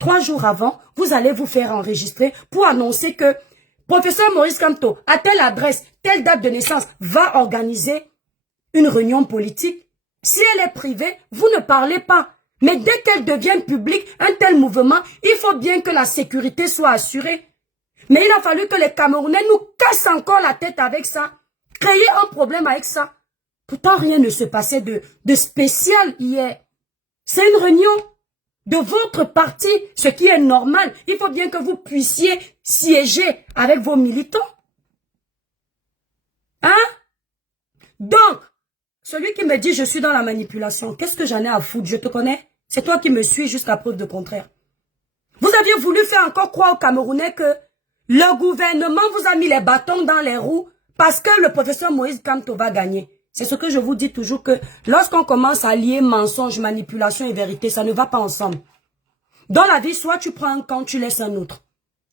3 jours avant, vous allez vous faire enregistrer pour annoncer que professeur Moïse Kamto, à telle adresse, telle date de naissance, va organiser une réunion politique. Si elle est privée, vous ne parlez pas. Mais dès qu'elle devient publique, un tel mouvement, il faut bien que la sécurité soit assurée. Mais il a fallu que les Camerounais nous cassent encore la tête avec ça. Créer un problème avec ça. Pourtant, rien ne se passait de spécial hier. C'est une réunion de votre parti, ce qui est normal. Il faut bien que vous puissiez siéger avec vos militants. Hein? Donc, celui qui me dit je suis dans la manipulation, qu'est-ce que j'en ai à foutre? Je te connais? C'est toi qui me suis jusqu'à preuve de contraire. Vous aviez voulu faire encore croire aux Camerounais que le gouvernement vous a mis les bâtons dans les roues parce que le professeur Moïse Kamto va gagner. C'est ce que je vous dis toujours que lorsqu'on commence à lier mensonge, manipulation et vérité, ça ne va pas ensemble. Dans la vie, soit tu prends un camp, tu laisses un autre.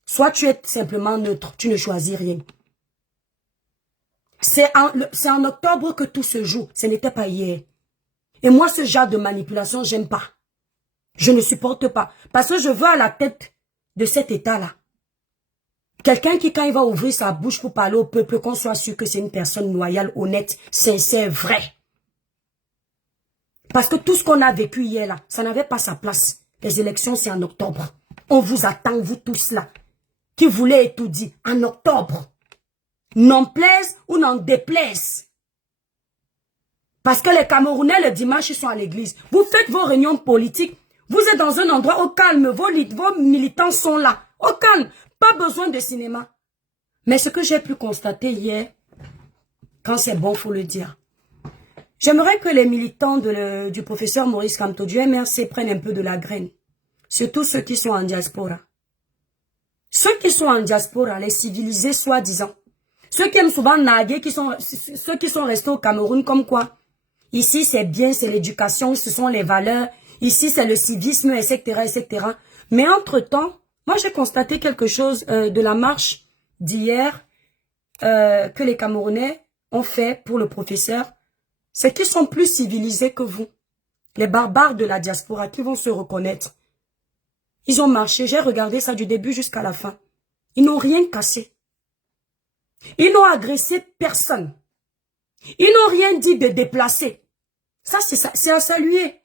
Soit tu es simplement neutre, tu ne choisis rien. C'est en octobre que tout se joue. Ce n'était pas hier. Et moi, ce genre de manipulation, j'aime pas. Je ne supporte pas. Parce que je veux à la tête de cet état-là. Quelqu'un qui, quand il va ouvrir sa bouche pour parler au peuple, qu'on soit sûr que c'est une personne loyale, honnête, sincère, vraie. Parce que tout ce qu'on a vécu hier, là, ça n'avait pas sa place. Les élections, c'est en octobre. On vous attend, vous tous là, qui voulez tout dire, en octobre. N'en plaise ou n'en déplaise. Parce que les Camerounais, le dimanche, ils sont à l'église. Vous faites vos réunions politiques. Vous êtes dans un endroit au calme. Vos militants sont là. Au calme. Pas besoin de cinéma. Mais ce que j'ai pu constater hier, quand c'est bon, faut le dire. J'aimerais que les militants du professeur Maurice Kamto du MRC prennent un peu de la graine. Surtout ceux qui sont en diaspora. Ceux qui sont en diaspora, les civilisés soi-disant. Ceux qui aiment souvent naguer, ceux qui sont restés au Cameroun comme quoi. Ici, c'est bien, c'est l'éducation, ce sont les valeurs. Ici, c'est le civisme, etc., etc. Mais entre-temps, moi, j'ai constaté quelque chose de la marche d'hier que les Camerounais ont fait pour le professeur. C'est qu'ils sont plus civilisés que vous. Les barbares de la diaspora qui vont se reconnaître. Ils ont marché, j'ai regardé ça du début jusqu'à la fin. Ils n'ont rien cassé. Ils n'ont agressé personne. Ils n'ont rien dit de déplacé. Ça, c'est à saluer.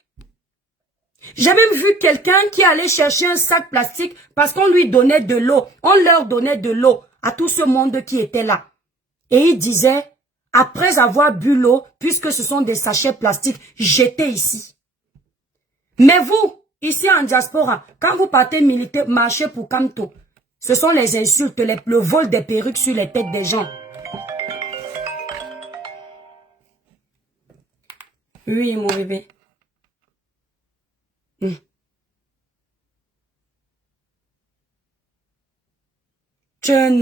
J'ai même vu quelqu'un qui allait chercher un sac plastique parce qu'on lui donnait de l'eau. On leur donnait de l'eau à tout ce monde qui était là. Et il disait, après avoir bu l'eau, puisque ce sont des sachets plastiques, jetez ici. Mais vous, ici en diaspora, quand vous partez militer, marcher pour Kamto, ce sont les insultes, le vol des perruques sur les têtes des gens. Oui, mon bébé. Tu es un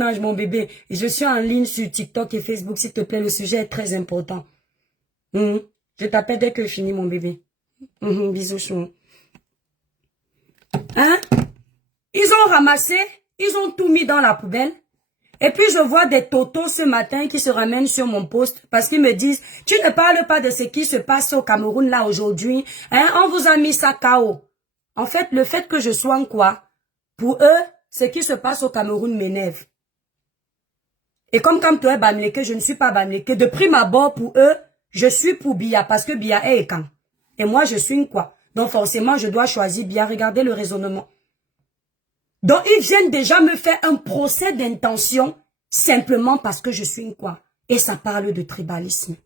ange, mon bébé. Je suis en ligne sur TikTok et Facebook, s'il te plaît, le sujet est très important. Je t'appelle dès que je finis, mon bébé. Bisous, chou. Hein? Ils ont ramassé, ils ont tout mis dans la poubelle. Et puis, je vois des totos ce matin qui se ramènent sur mon poste parce qu'ils me disent, tu ne parles pas de ce qui se passe au Cameroun là aujourd'hui. Hein? On vous a mis ça KO. En fait, le fait que je sois en quoi? Pour eux, ce qui se passe au Cameroun m'énerve. Et comme toi est Bamileke, je ne suis pas Bamileke. De prime abord, pour eux, je suis pour Biya parce que Biya est Ekan. Et moi, je suis une quoi? Donc forcément, je dois choisir Biya. Regardez le raisonnement. Donc, ils viennent déjà me faire un procès d'intention simplement parce que je suis une quoi? Et ça parle de tribalisme.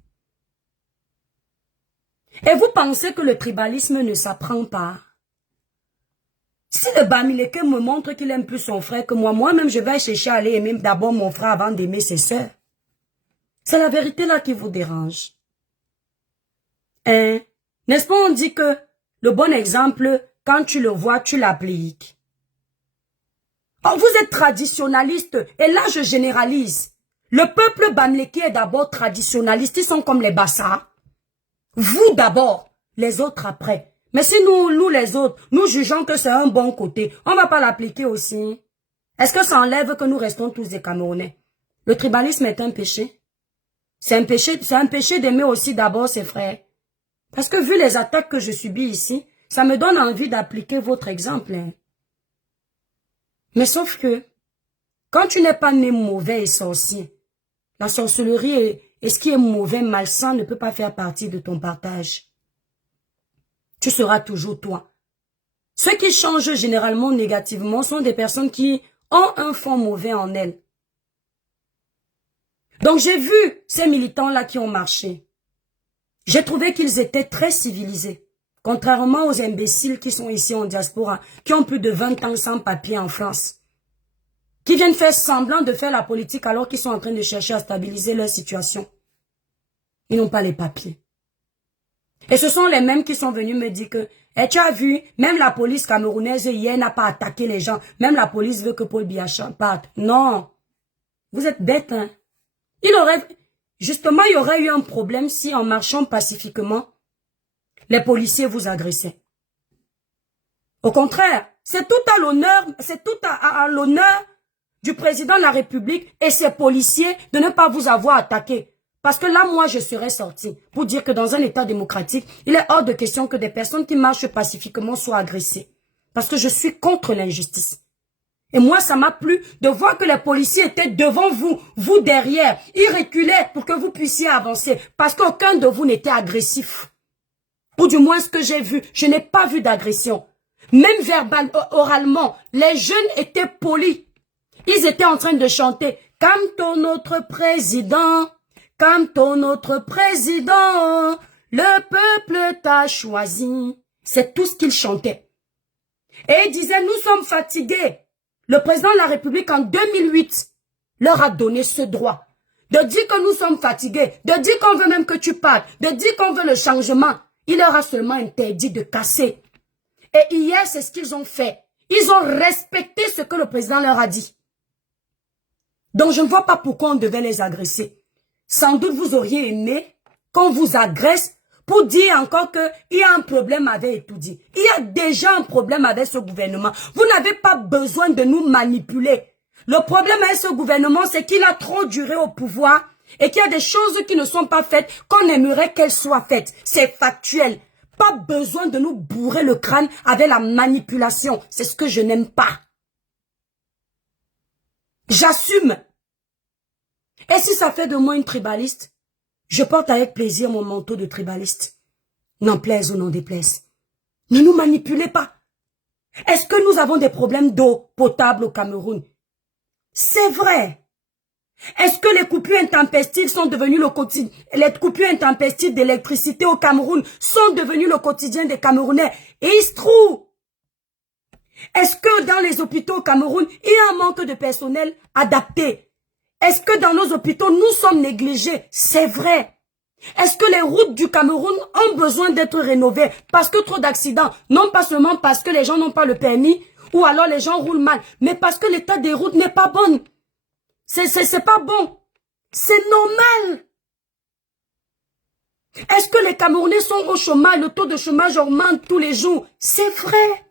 Et vous pensez que le tribalisme ne s'apprend pas? Si le Bamileke me montre qu'il aime plus son frère que moi-même je vais chercher à aller aimer d'abord mon frère avant d'aimer ses sœurs. C'est la vérité là qui vous dérange. Hein? N'est-ce pas on dit que le bon exemple, quand tu le vois, tu l'appliques. Oh, vous êtes traditionnaliste et là je généralise. Le peuple Bamileke est d'abord traditionnaliste, ils sont comme les Bassa. Vous d'abord, les autres après. Mais si nous les autres, nous jugeons que c'est un bon côté, on ne va pas l'appliquer aussi. Est-ce que ça enlève que nous restons tous des Camerounais? Le tribalisme est un péché. C'est un péché d'aimer aussi d'abord ses frères. Parce que vu les attaques que je subis ici, ça me donne envie d'appliquer votre exemple. Hein. Mais sauf que, quand tu n'es pas né mauvais et sorcier, la sorcellerie et ce qui est mauvais, malsain, ne peut pas faire partie de ton partage. Tu seras toujours toi. Ceux qui changent généralement négativement sont des personnes qui ont un fond mauvais en elles. Donc j'ai vu ces militants-là qui ont marché. J'ai trouvé qu'ils étaient très civilisés. Contrairement aux imbéciles qui sont ici en diaspora, qui ont plus de 20 ans sans papier en France. Qui viennent faire semblant de faire la politique alors qu'ils sont en train de chercher à stabiliser leur situation. Ils n'ont pas les papiers. Et ce sont les mêmes qui sont venus me dire que, tu as vu, même la police camerounaise hier n'a pas attaqué les gens. Même la police veut que Paul Biya parte. Non. Vous êtes bêtes, hein. Justement, il y aurait eu un problème si en marchant pacifiquement, les policiers vous agressaient. Au contraire, c'est tout à l'honneur du président de la République et ses policiers de ne pas vous avoir attaqué. Parce que là, moi, je serais sorti pour dire que dans un État démocratique, il est hors de question que des personnes qui marchent pacifiquement soient agressées. Parce que je suis contre l'injustice. Et moi, ça m'a plu de voir que les policiers étaient devant vous, vous derrière. Ils reculaient pour que vous puissiez avancer. Parce qu'aucun de vous n'était agressif. Ou du moins ce que j'ai vu, je n'ai pas vu d'agression. Même oralement, les jeunes étaient polis. Ils étaient en train de chanter « Kamto notre président ». Kamto notre président, le peuple t'a choisi. C'est tout ce qu'il chantait. Et il disait, nous sommes fatigués. Le président de la République en 2008 leur a donné ce droit de dire que nous sommes fatigués, de dire qu'on veut même que tu partes, de dire qu'on veut le changement. Il leur a seulement interdit de casser. Et hier, c'est ce qu'ils ont fait. Ils ont respecté ce que le président leur a dit. Donc je ne vois pas pourquoi on devait les agresser. Sans doute vous auriez aimé qu'on vous agresse pour dire encore qu'il y a un problème avec Etoudi. Il y a déjà un problème avec ce gouvernement. Vous n'avez pas besoin de nous manipuler. Le problème avec ce gouvernement, c'est qu'il a trop duré au pouvoir et qu'il y a des choses qui ne sont pas faites qu'on aimerait qu'elles soient faites. C'est factuel. Pas besoin de nous bourrer le crâne avec la manipulation. C'est ce que je n'aime pas. J'assume. Et si ça fait de moi une tribaliste, je porte avec plaisir mon manteau de tribaliste. N'en plaise ou n'en déplaise. Ne nous manipulez pas. Est-ce que nous avons des problèmes d'eau potable au Cameroun? C'est vrai. Est-ce que les coupures intempestives sont devenues le quotidien? Les coupures intempestives d'électricité au Cameroun sont devenues le quotidien des Camerounais. Et il se trouve. Est-ce que dans les hôpitaux au Cameroun, il y a un manque de personnel adapté? Est-ce que dans nos hôpitaux, nous sommes négligés? C'est vrai. Est-ce que les routes du Cameroun ont besoin d'être rénovées? Parce que trop d'accidents, non pas seulement parce que les gens n'ont pas le permis, ou alors les gens roulent mal, mais parce que l'état des routes n'est pas bon. C'est pas bon. C'est normal. Est-ce que les Camerounais sont au chômage? Le taux de chômage augmente tous les jours. C'est vrai.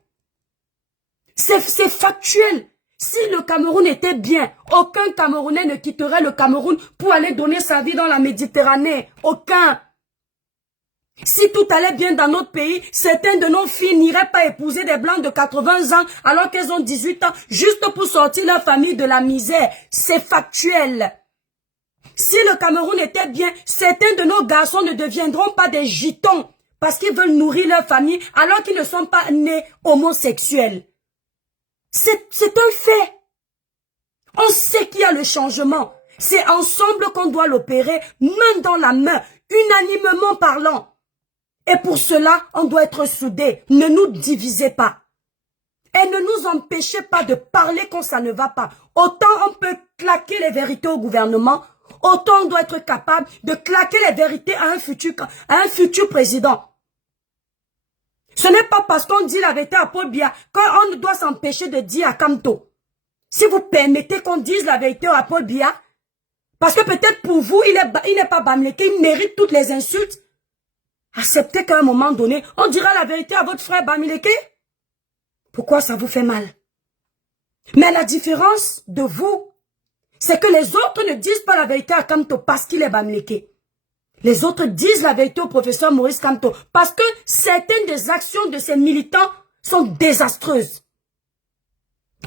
C'est factuel. Si le Cameroun était bien, aucun Camerounais ne quitterait le Cameroun pour aller donner sa vie dans la Méditerranée. Aucun. Si tout allait bien dans notre pays, certains de nos filles n'iraient pas épouser des blancs de 80 ans alors qu'elles ont 18 ans juste pour sortir leur famille de la misère. C'est factuel. Si le Cameroun était bien, certains de nos garçons ne deviendront pas des gitons parce qu'ils veulent nourrir leur famille alors qu'ils ne sont pas nés homosexuels. C'est un fait. On sait qu'il y a le changement. C'est ensemble qu'on doit l'opérer, main dans la main, unanimement parlant. Et pour cela, on doit être soudés. Ne nous divisez pas. Et ne nous empêchez pas de parler quand ça ne va pas. Autant on peut claquer les vérités au gouvernement, autant on doit être capable de claquer les vérités à un futur président. Ce n'est pas parce qu'on dit la vérité à Paul Biya qu'on doit s'empêcher de dire à Kamto. Si vous permettez qu'on dise la vérité à Paul Biya, parce que peut-être pour vous, il n'est pas Bamileke, il mérite toutes les insultes. Acceptez qu'à un moment donné, on dira la vérité à votre frère Bamileke. Pourquoi ça vous fait mal? Mais la différence de vous, c'est que les autres ne disent pas la vérité à Kamto parce qu'il est Bamileke. Les autres disent la vérité au professeur Maurice Kamto parce que certaines des actions de ces militants sont désastreuses,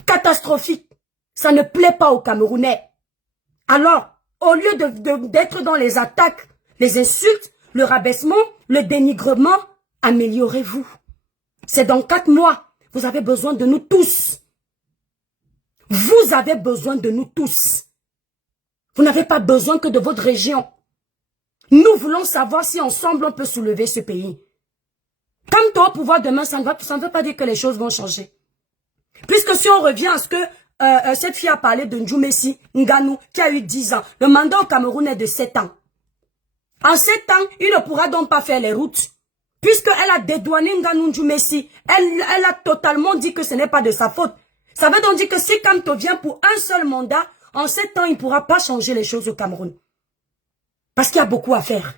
catastrophiques. Ça ne plaît pas aux Camerounais. Alors, au lieu d'être dans les attaques, les insultes, le rabaissement, le dénigrement, améliorez-vous. C'est dans 4 mois. Vous avez besoin de nous tous. Vous avez besoin de nous tous. Vous n'avez pas besoin que de votre région. Nous voulons savoir si ensemble on peut soulever ce pays. Comme toi au pouvoir demain, ça ne veut pas dire que les choses vont changer. Puisque si on revient à ce que cette fille a parlé de Ndjoumessi Nganou, qui a eu 10 ans, le mandat au Cameroun est de 7 ans. En 7 ans, il ne pourra donc pas faire les routes. Puisqu'elle a dédouané Nganou Ndjoumessi, elle a totalement dit que ce n'est pas de sa faute. Ça veut donc dire que si Kamto vient pour un seul mandat, en 7 ans, il ne pourra pas changer les choses au Cameroun. Parce qu'il y a beaucoup à faire.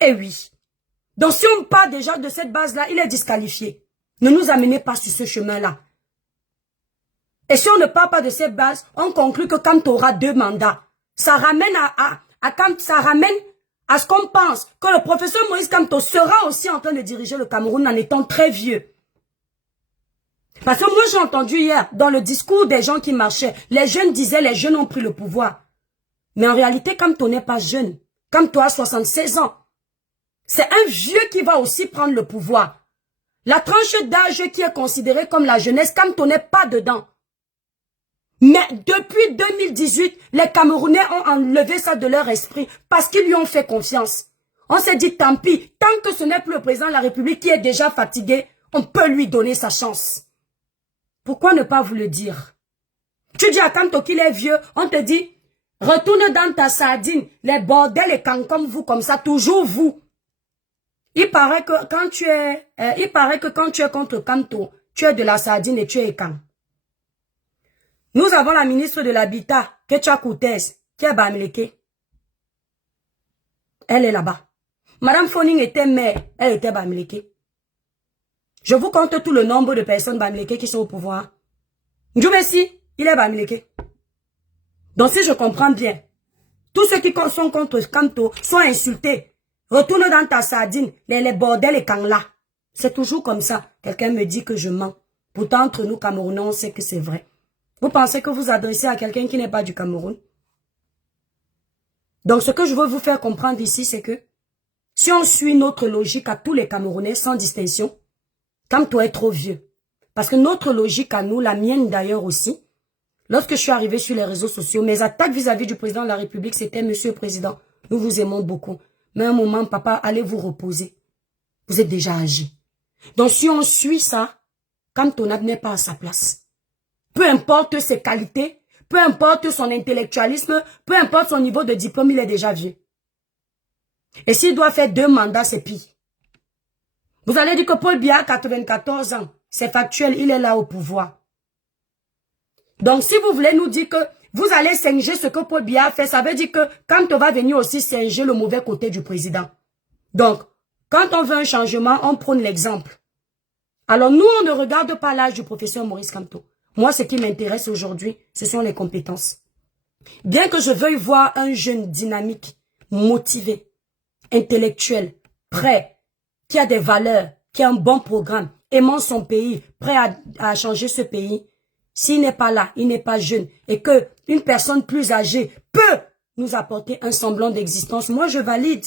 Eh oui. Donc si on part déjà de cette base-là, il est disqualifié. Ne nous amenez pas sur ce chemin-là. Et si on ne part pas de cette base, on conclut que Kamto aura 2 mandats. Ça ramène ça ramène à ce qu'on pense que le professeur Moïse Kamto sera aussi en train de diriger le Cameroun en étant très vieux. Parce que moi j'ai entendu hier, dans le discours des gens qui marchaient, les jeunes disaient les jeunes ont pris le pouvoir. Mais en réalité, Kamto n'est pas jeune. Kamto a 76 ans. C'est un vieux qui va aussi prendre le pouvoir. La tranche d'âge qui est considérée comme la jeunesse, Kamto n'est pas dedans. Mais depuis 2018, les Camerounais ont enlevé ça de leur esprit parce qu'ils lui ont fait confiance. On s'est dit tant pis, tant que ce n'est plus le président de la République qui est déjà fatigué, on peut lui donner sa chance. Pourquoi ne pas vous le dire? Tu dis à Kamto qu'il est vieux, on te dit retourne dans ta sardine, les bordels et quand comme vous, comme ça, toujours vous. Il paraît que quand tu es contre Kamto, tu es de la sardine et tu es quand. Nous avons la ministre de l'Habitat, Ketia Koutez, qui est Bamileke. Elle est là-bas. Madame Foning était maire, elle était Bamileke. Je vous compte tout le nombre de personnes Bamileke qui sont au pouvoir. Ndjoumessi, il est Bamileke. Donc si je comprends bien, tous ceux qui sont contre Kamto sont insultés. Retourne dans ta sardine, les bordels et là. C'est toujours comme ça. Quelqu'un me dit que je mens. Pourtant, entre nous, Camerounais, on sait que c'est vrai. Vous pensez que vous adressez à quelqu'un qui n'est pas du Cameroun? Donc, ce que je veux vous faire comprendre ici, c'est que si on suit notre logique à tous les Camerounais, sans distinction, comme toi est trop vieux. Parce que notre logique à nous, la mienne d'ailleurs aussi, lorsque je suis arrivé sur les réseaux sociaux, mes attaques vis-à-vis du président de la République, c'était: Monsieur le Président, nous vous aimons beaucoup. Mais à un moment, papa, allez vous reposer. Vous êtes déjà âgé. Donc, si on suit ça, Cantona n'est pas à sa place. Peu importe ses qualités, peu importe son intellectualisme, peu importe son niveau de diplôme, il est déjà vieux. Et s'il doit faire 2 mandats, c'est pire. Vous allez dire que Paul Biya a 94 ans. C'est factuel, il est là au pouvoir. Donc, si vous voulez nous dire que vous allez singer ce que Paul Biya a fait, ça veut dire que quand on va venir aussi singer le mauvais côté du président. Donc, quand on veut un changement, on prône l'exemple. Alors, nous, on ne regarde pas l'âge du professeur Maurice Kamto. Moi, ce qui m'intéresse aujourd'hui, ce sont les compétences. Bien que je veuille voir un jeune dynamique, motivé, intellectuel, prêt, qui a des valeurs, qui a un bon programme, aimant son pays, prêt à changer ce pays, s'il n'est pas là, il n'est pas jeune, et que une personne plus âgée peut nous apporter un semblant d'existence, moi je valide.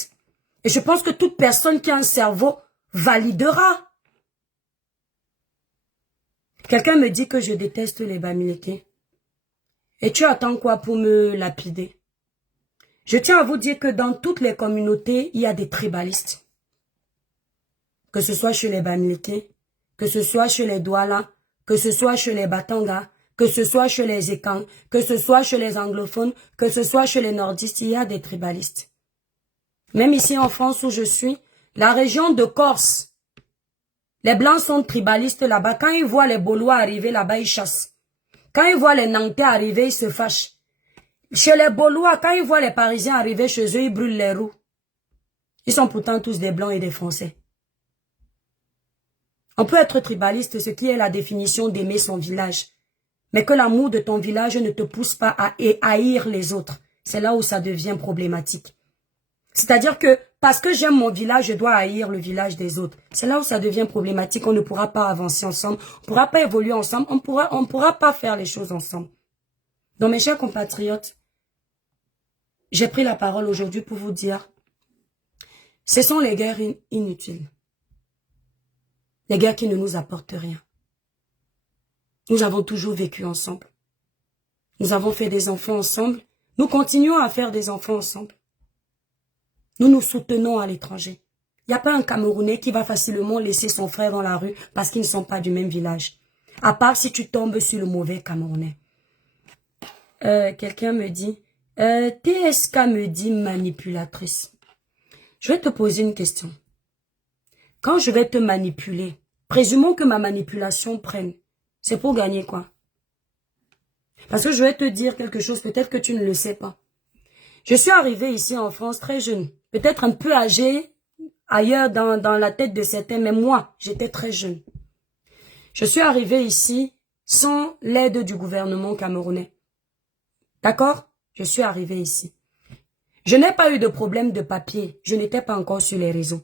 Et je pense que toute personne qui a un cerveau validera. Quelqu'un me dit que je déteste les Bamileke. Et tu attends quoi pour me lapider? Je tiens à vous dire que dans toutes les communautés, il y a des tribalistes. Que ce soit chez les Bamileke, que ce soit chez les Douala, que ce soit chez les Batanga, que ce soit chez les Ekang, que ce soit chez les anglophones, que ce soit chez les nordistes, il y a des tribalistes. Même ici en France où je suis, la région de Corse, les Blancs sont tribalistes là-bas. Quand ils voient les Baulois arriver là-bas, ils chassent. Quand ils voient les Nantais arriver, ils se fâchent. Chez les Baulois, quand ils voient les Parisiens arriver chez eux, ils brûlent les roues. Ils sont pourtant tous des Blancs et des Français. On peut être tribaliste, ce qui est la définition d'aimer son village. Mais que l'amour de ton village ne te pousse pas à haïr les autres. C'est là où ça devient problématique. C'est-à-dire que parce que j'aime mon village, je dois haïr le village des autres. C'est là où ça devient problématique. On ne pourra pas avancer ensemble. On ne pourra pas évoluer ensemble. On ne pourra pas faire les choses ensemble. Donc mes chers compatriotes, j'ai pris la parole aujourd'hui pour vous dire, ce sont les guerres inutiles. Les guerres qui ne nous apportent rien. Nous avons toujours vécu ensemble. Nous avons fait des enfants ensemble. Nous continuons à faire des enfants ensemble. Nous nous soutenons à l'étranger. Il n'y a pas un Camerounais qui va facilement laisser son frère dans la rue parce qu'ils ne sont pas du même village. À part si tu tombes sur le mauvais Camerounais. Quelqu'un me dit, TSK me dit manipulatrice. Je vais te poser une question. Quand je vais te manipuler, présumons que ma manipulation prenne. C'est pour gagner quoi? Parce que je vais te dire quelque chose, peut-être que tu ne le sais pas. Je suis arrivée ici en France très jeune. Peut-être un peu âgée ailleurs dans la tête de certains, mais moi, j'étais très jeune. Je suis arrivée ici sans l'aide du gouvernement camerounais. D'accord? Je suis arrivée ici. Je n'ai pas eu de problème de papier. Je n'étais pas encore sur les réseaux.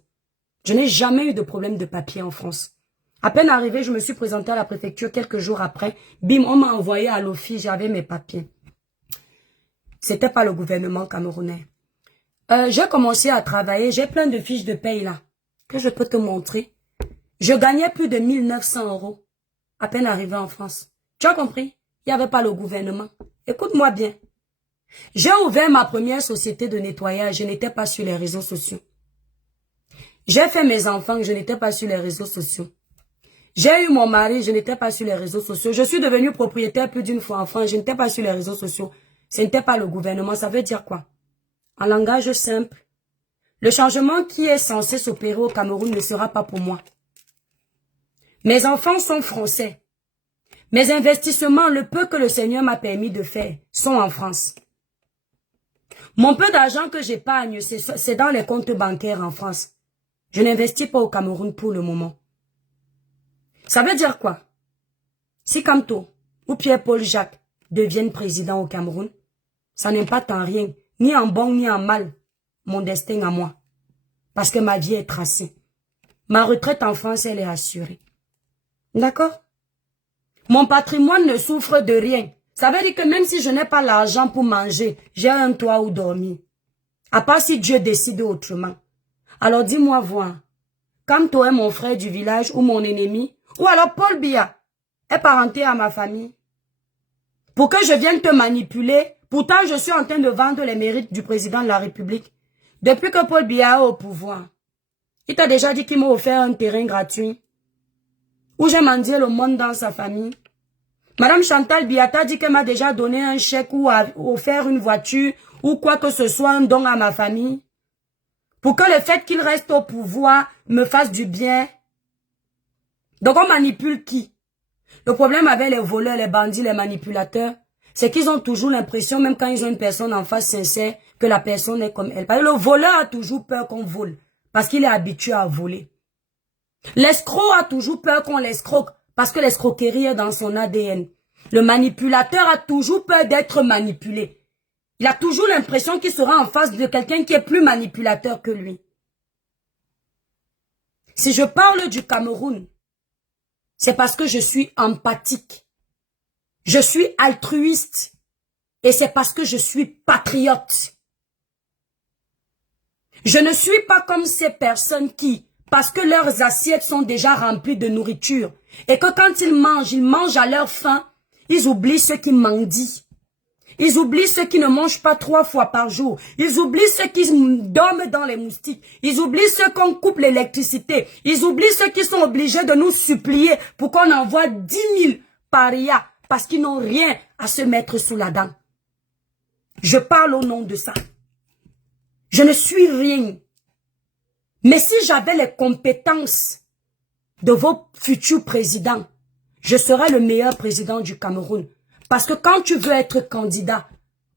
Je n'ai jamais eu de problème de papier en France. À peine arrivée, je me suis présentée à la préfecture quelques jours après. Bim, on m'a envoyé à l'office, j'avais mes papiers. C'était pas le gouvernement camerounais. J'ai commencé à travailler, j'ai plein de fiches de paye là, que je peux te montrer. Je gagnais plus de 1900 € à peine arrivé en France. Tu as compris? Il n'y avait pas le gouvernement. Écoute-moi bien. J'ai ouvert ma première société de nettoyage, je n'étais pas sur les réseaux sociaux. J'ai fait mes enfants, je n'étais pas sur les réseaux sociaux. J'ai eu mon mari, je n'étais pas sur les réseaux sociaux. Je suis devenue propriétaire plus d'une fois enfant, je n'étais pas sur les réseaux sociaux. Ce n'était pas le gouvernement, ça veut dire quoi? En langage simple, le changement qui est censé s'opérer au Cameroun ne sera pas pour moi. Mes enfants sont français. Mes investissements, le peu que le Seigneur m'a permis de faire, sont en France. Mon peu d'argent que j'épargne, c'est dans les comptes bancaires en France. Je n'investis pas au Cameroun pour le moment. Ça veut dire quoi? Si Kamto ou Pierre-Paul Jacques deviennent président au Cameroun, ça n'impacte en rien, ni en bon ni en mal, mon destin à moi. Parce que ma vie est tracée. Ma retraite en France, elle est assurée. D'accord? Mon patrimoine ne souffre de rien. Ça veut dire que même si je n'ai pas l'argent pour manger, j'ai un toit où dormir. À part si Dieu décide autrement. Alors dis-moi voir. Quand toi es mon frère du village ou mon ennemi, ou alors Paul Biya est parenté à ma famille. Pour que je vienne te manipuler, pourtant je suis en train de vendre les mérites du président de la République. Depuis que Paul Biya est au pouvoir, il t'a déjà dit qu'il m'a offert un terrain gratuit. Où j'ai mendié le monde dans sa famille. Madame Chantal Biya dit qu'elle m'a déjà donné un chèque ou a offert une voiture ou quoi que ce soit, un don à ma famille. Pour que le fait qu'il reste au pouvoir me fasse du bien. Donc on manipule qui? Le problème avec les voleurs, les bandits, les manipulateurs, c'est qu'ils ont toujours l'impression, même quand ils ont une personne en face sincère, que la personne est comme elle. Parce que le voleur a toujours peur qu'on vole, parce qu'il est habitué à voler. L'escroc a toujours peur qu'on l'escroque, parce que l'escroquerie est dans son ADN. Le manipulateur a toujours peur d'être manipulé. Il a toujours l'impression qu'il sera en face de quelqu'un qui est plus manipulateur que lui. Si je parle du Cameroun, c'est parce que je suis empathique. Je suis altruiste. Et c'est parce que je suis patriote. Je ne suis pas comme ces personnes qui, parce que leurs assiettes sont déjà remplies de nourriture, et que quand ils mangent à leur faim, ils oublient ceux qui mendient. Ils oublient ceux qui ne mangent pas 3 fois par jour. Ils oublient ceux qui dorment dans les moustiques. Ils oublient ceux qu'on coupe l'électricité. Ils oublient ceux qui sont obligés de nous supplier pour qu'on envoie 10 000 parias parce qu'ils n'ont rien à se mettre sous la dent. Je parle au nom de ça. Je ne suis rien. Mais si j'avais les compétences de vos futurs présidents, je serais le meilleur président du Cameroun. Parce que quand tu veux être candidat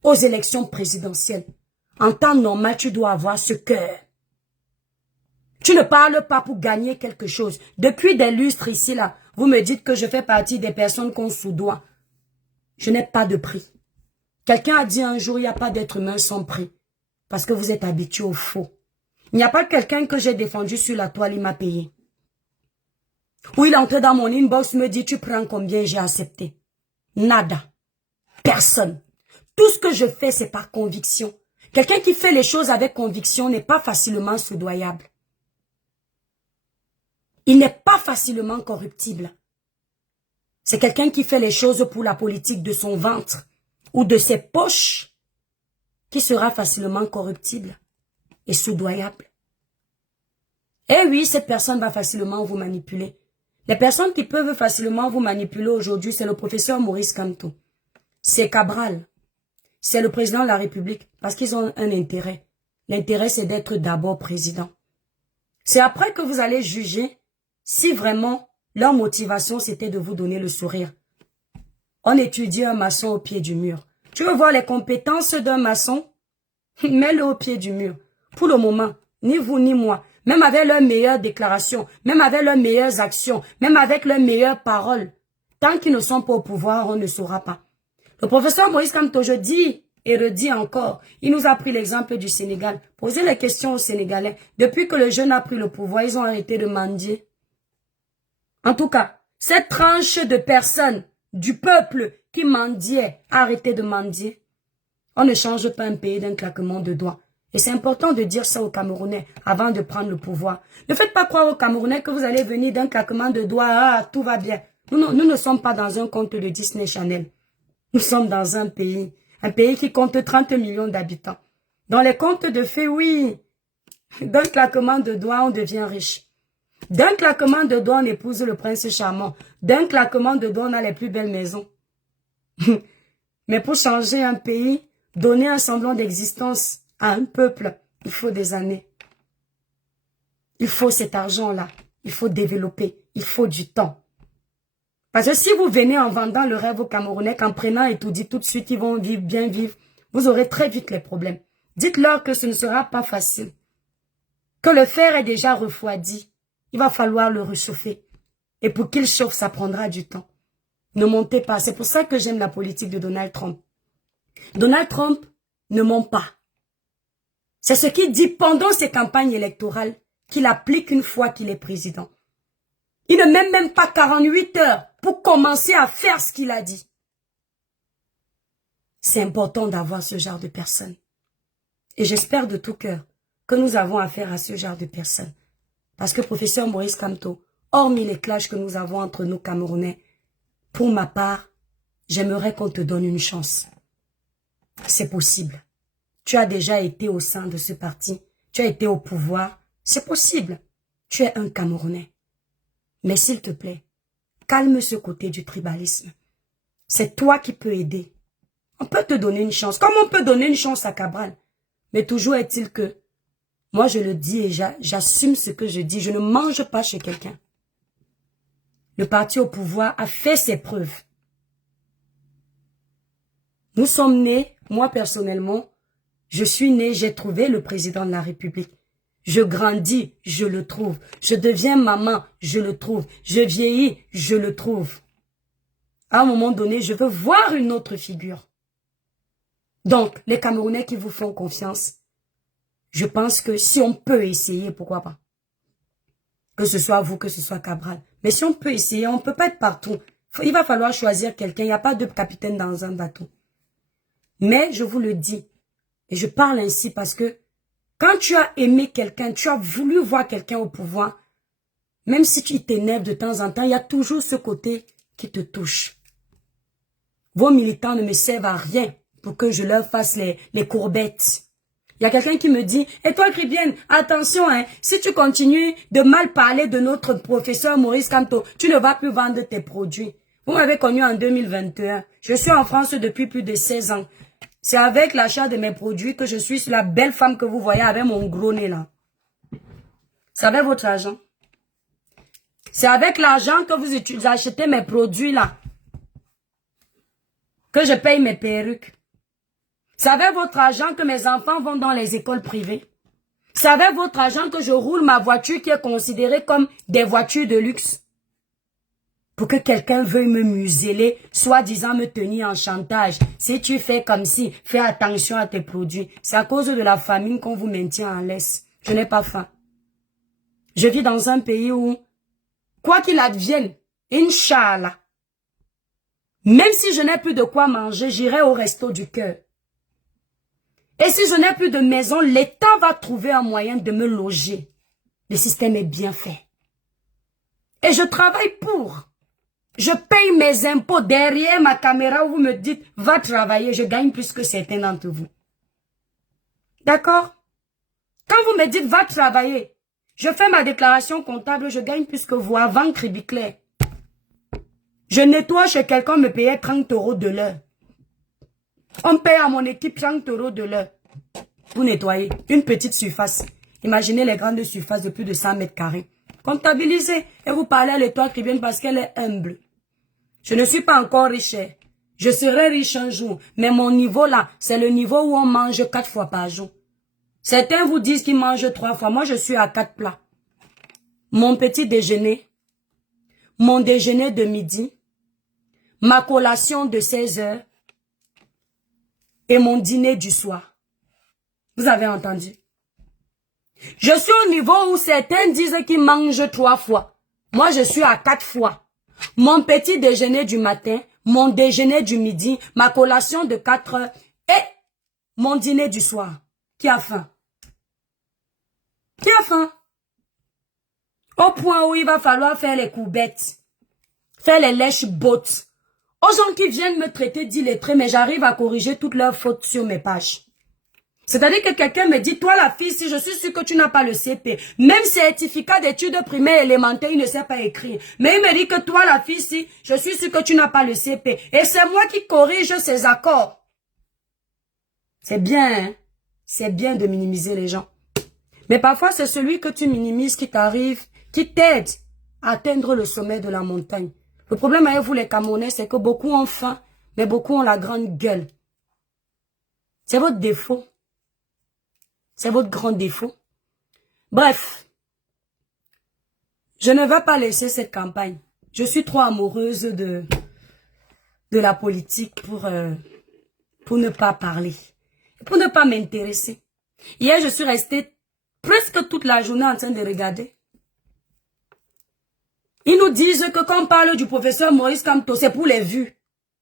aux élections présidentielles, en temps normal, tu dois avoir ce cœur. Tu ne parles pas pour gagner quelque chose. Depuis des lustres ici, là, vous me dites que je fais partie des personnes qu'on soudoie. Je n'ai pas de prix. Quelqu'un a dit un jour, il n'y a pas d'être humain sans prix. Parce que vous êtes habitué au faux. Il n'y a pas quelqu'un que j'ai défendu sur la toile, il m'a payé. Ou il est entré dans mon inbox, me dit, tu prends combien, j'ai accepté. Nada. Personne. Tout ce que je fais, c'est par conviction. Quelqu'un qui fait les choses avec conviction n'est pas facilement soudoyable. Il n'est pas facilement corruptible. C'est quelqu'un qui fait les choses pour la politique de son ventre ou de ses poches qui sera facilement corruptible et soudoyable. Eh oui, cette personne va facilement vous manipuler. Les personnes qui peuvent facilement vous manipuler aujourd'hui, c'est le professeur Maurice Kamto. C'est Cabral. C'est le président de la République parce qu'ils ont un intérêt. L'intérêt, c'est d'être d'abord président. C'est après que vous allez juger si vraiment leur motivation, c'était de vous donner le sourire. On étudie un maçon au pied du mur. Tu veux voir les compétences d'un maçon? Mets-le au pied du mur. Pour le moment, ni vous ni moi, même avec leurs meilleures déclarations, même avec leurs meilleures actions, même avec leurs meilleures paroles, tant qu'ils ne sont pas au pouvoir, on ne saura pas. Le professeur Moïse Kamto, je dis et redis encore, il nous a pris l'exemple du Sénégal. Posez les questions aux Sénégalais. Depuis que le jeune a pris le pouvoir, ils ont arrêté de mendier. En tout cas, cette tranche de personnes du peuple qui mendiait a arrêté de mendier. On ne change pas un pays d'un claquement de doigts. Et c'est important de dire ça aux Camerounais avant de prendre le pouvoir. Ne faites pas croire aux Camerounais que vous allez venir d'un claquement de doigts, ah, tout va bien. Nous ne sommes pas dans un conte de Disney Channel. Nous sommes dans un pays qui compte 30 millions d'habitants. Dans les contes de fées, oui, d'un claquement de doigts, on devient riche. D'un claquement de doigts, on épouse le prince charmant. D'un claquement de doigts, on a les plus belles maisons. Mais pour changer un pays, donner un semblant d'existence à un peuple, il faut des années. Il faut cet argent-là. Il faut développer. Il faut du temps. Parce que si vous venez en vendant le rêve aux Camerounais, qu'en prenant et tout dit tout de suite, ils vont vivre, bien vivre, vous aurez très vite les problèmes. Dites-leur que ce ne sera pas facile. Que le fer est déjà refroidi. Il va falloir le réchauffer. Et pour qu'il chauffe, ça prendra du temps. Ne montez pas. C'est pour ça que j'aime la politique de Donald Trump. Donald Trump ne ment pas. C'est ce qu'il dit pendant ses campagnes électorales qu'il applique une fois qu'il est président. Il ne met même pas 48 heures pour commencer à faire ce qu'il a dit. C'est important d'avoir ce genre de personnes. Et j'espère de tout cœur que nous avons affaire à ce genre de personnes. Parce que professeur Maurice Kamto, hormis les clashs que nous avons entre nous Camerounais, pour ma part, j'aimerais qu'on te donne une chance. C'est possible. Tu as déjà été au sein de ce parti. Tu as été au pouvoir. C'est possible. Tu es un Camerounais. Mais s'il te plaît, calme ce côté du tribalisme. C'est toi qui peux aider. On peut te donner une chance. Comme on peut donner une chance à Cabral. Mais toujours est-il que, moi je le dis et j'assume ce que je dis. Je ne mange pas chez quelqu'un. Le parti au pouvoir a fait ses preuves. Nous sommes nés, moi personnellement, je suis né, j'ai trouvé le président de la République. Je grandis, je le trouve. Je deviens maman, je le trouve. Je vieillis, je le trouve. À un moment donné, je veux voir une autre figure. Donc, les Camerounais qui vous font confiance, je pense que si on peut essayer, pourquoi pas? Que ce soit vous, que ce soit Cabral. Mais si on peut essayer, on ne peut pas être partout. Il va falloir choisir quelqu'un. Il n'y a pas deux capitaines dans un bateau. Mais je vous le dis, et je parle ainsi parce que quand tu as aimé quelqu'un, tu as voulu voir quelqu'un au pouvoir, même si tu t'énerves de temps en temps, il y a toujours ce côté qui te touche. Vos militants ne me servent à rien pour que je leur fasse les courbettes. Il y a quelqu'un qui me dit, et toi Gribienne, attention, hein, si tu continues de mal parler de notre professeur Maurice Kamto, tu ne vas plus vendre tes produits. Vous m'avez connu en 2021. Je suis en France depuis plus de 16 ans. C'est avec l'achat de mes produits que je suis la belle femme que vous voyez avec mon gros nez là. C'est avec votre argent. C'est avec l'argent que vous achetez mes produits là. Que je paye mes perruques. C'est avec votre argent que mes enfants vont dans les écoles privées. C'est avec votre argent que je roule ma voiture qui est considérée comme des voitures de luxe. Pour que quelqu'un veuille me museler, soi-disant me tenir en chantage. Si tu fais comme si, fais attention à tes produits. C'est à cause de la famine qu'on vous maintient en laisse. Je n'ai pas faim. Je vis dans un pays où, quoi qu'il advienne, Inch'Allah, même si je n'ai plus de quoi manger, j'irai au resto du cœur. Et si je n'ai plus de maison, l'État va trouver un moyen de me loger. Le système est bien fait. Et je travaille pour. Je paye mes impôts derrière ma caméra où vous me dites, va travailler, je gagne plus que certains d'entre vous. D'accord? Quand vous me dites, va travailler, je fais ma déclaration comptable, je gagne plus que vous avant Cribiclair. Je nettoie chez quelqu'un, me payait 30 € de l'heure. On paye à mon équipe 30 € de l'heure. Vous nettoyez une petite surface. Imaginez les grandes surfaces de plus de 100 mètres carrés. Comptabilisez et vous parlez à l'étoile Cribienne parce qu'elle est humble. Je ne suis pas encore riche. Je serai riche un jour. Mais mon niveau là, c'est le niveau où on mange 4 fois par jour. Certains vous disent qu'ils mangent 3 fois. Moi, je suis à 4 plats. Mon petit déjeuner, mon déjeuner de midi, ma collation de 16 heures et mon dîner du soir. Vous avez entendu? Je suis au niveau où certains disent qu'ils mangent 3 fois. Moi, je suis à 4 fois. Mon petit déjeuner du matin, mon déjeuner du midi, ma collation de 4 heures et mon dîner du soir. Qui a faim? Qui a faim? Au point où il va falloir faire les courbettes, faire les lèches-bottes. Aux gens qui viennent me traiter d'illettré, mais j'arrive à corriger toutes leurs fautes sur mes pages. C'est-à-dire que quelqu'un me dit, toi la fille, si je suis sûre que tu n'as pas le CP, même certificat d'études primaires élémentaires, il ne sait pas écrire. Mais il me dit que toi la fille, si je suis sûre que tu n'as pas le CP. Et c'est moi qui corrige ces accords. C'est bien, hein? C'est bien de minimiser les gens. Mais parfois, c'est celui que tu minimises qui t'arrive, qui t'aide à atteindre le sommet de la montagne. Le problème avec vous les Camerounais, c'est que beaucoup ont faim, mais beaucoup ont la grande gueule. C'est votre défaut. C'est votre grand défaut. Bref, je ne vais pas laisser cette campagne. Je suis trop amoureuse de la politique pour ne pas parler, pour ne pas m'intéresser. Hier, je suis restée presque toute la journée en train de regarder. Ils nous disent que quand on parle du professeur Maurice Kamto, c'est pour les vues.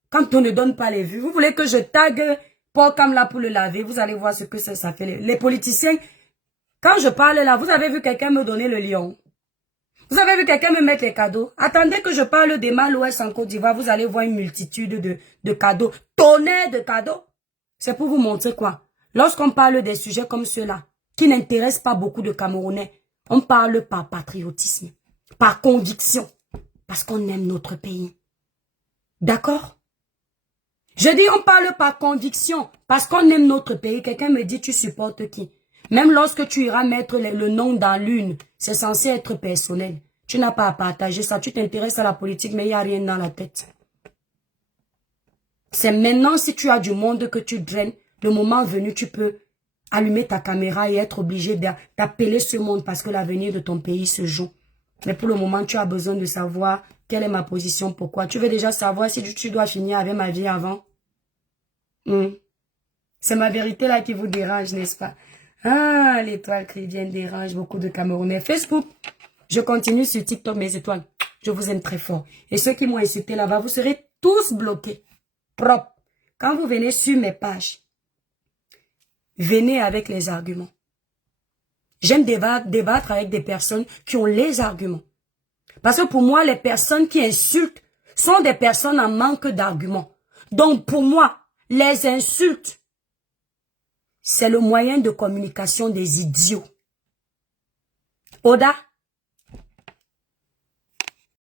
Quand on ne donne pas les vues, vous voulez que je tague Paul Kamla pour le laver, vous allez voir ce que ça fait. Les politiciens, quand je parle là, vous avez vu quelqu'un me donner le lion. Vous avez vu quelqu'un me mettre les cadeaux. Attendez que je parle des Mal-Ouest en Côte d'Ivoire, vous allez voir une multitude de cadeaux. Tonnerre de cadeaux. C'est pour vous montrer quoi? Lorsqu'on parle des sujets comme ceux-là, qui n'intéressent pas beaucoup de Camerounais, on parle par patriotisme, par conviction, parce qu'on aime notre pays. D'accord? Je dis on parle par conviction, parce qu'on aime notre pays. Quelqu'un me dit tu supportes qui? Même lorsque tu iras mettre le nom dans l'une, c'est censé être personnel. Tu n'as pas à partager ça. Tu t'intéresses à la politique, mais il n'y a rien dans la tête. C'est maintenant, si tu as du monde que tu draines, le moment venu, tu peux allumer ta caméra et être obligé d'appeler ce monde parce que l'avenir de ton pays se joue. Mais pour le moment, tu as besoin de savoir quelle est ma position, pourquoi. Tu veux déjà savoir si tu dois finir avec ma vie avant. C'est ma vérité là qui vous dérange, n'est-ce pas? Ah, l'étoile chrétienne dérange beaucoup de Camerounais. Facebook, je continue sur TikTok, mes étoiles. Je vous aime très fort. Et ceux qui m'ont insulté là-bas, vous serez tous bloqués. Propre. Quand vous venez sur mes pages, venez avec les arguments. J'aime débattre avec des personnes qui ont les arguments. Parce que pour moi, les personnes qui insultent sont des personnes en manque d'arguments. Donc pour moi, les insultes, c'est le moyen de communication des idiots. Oda,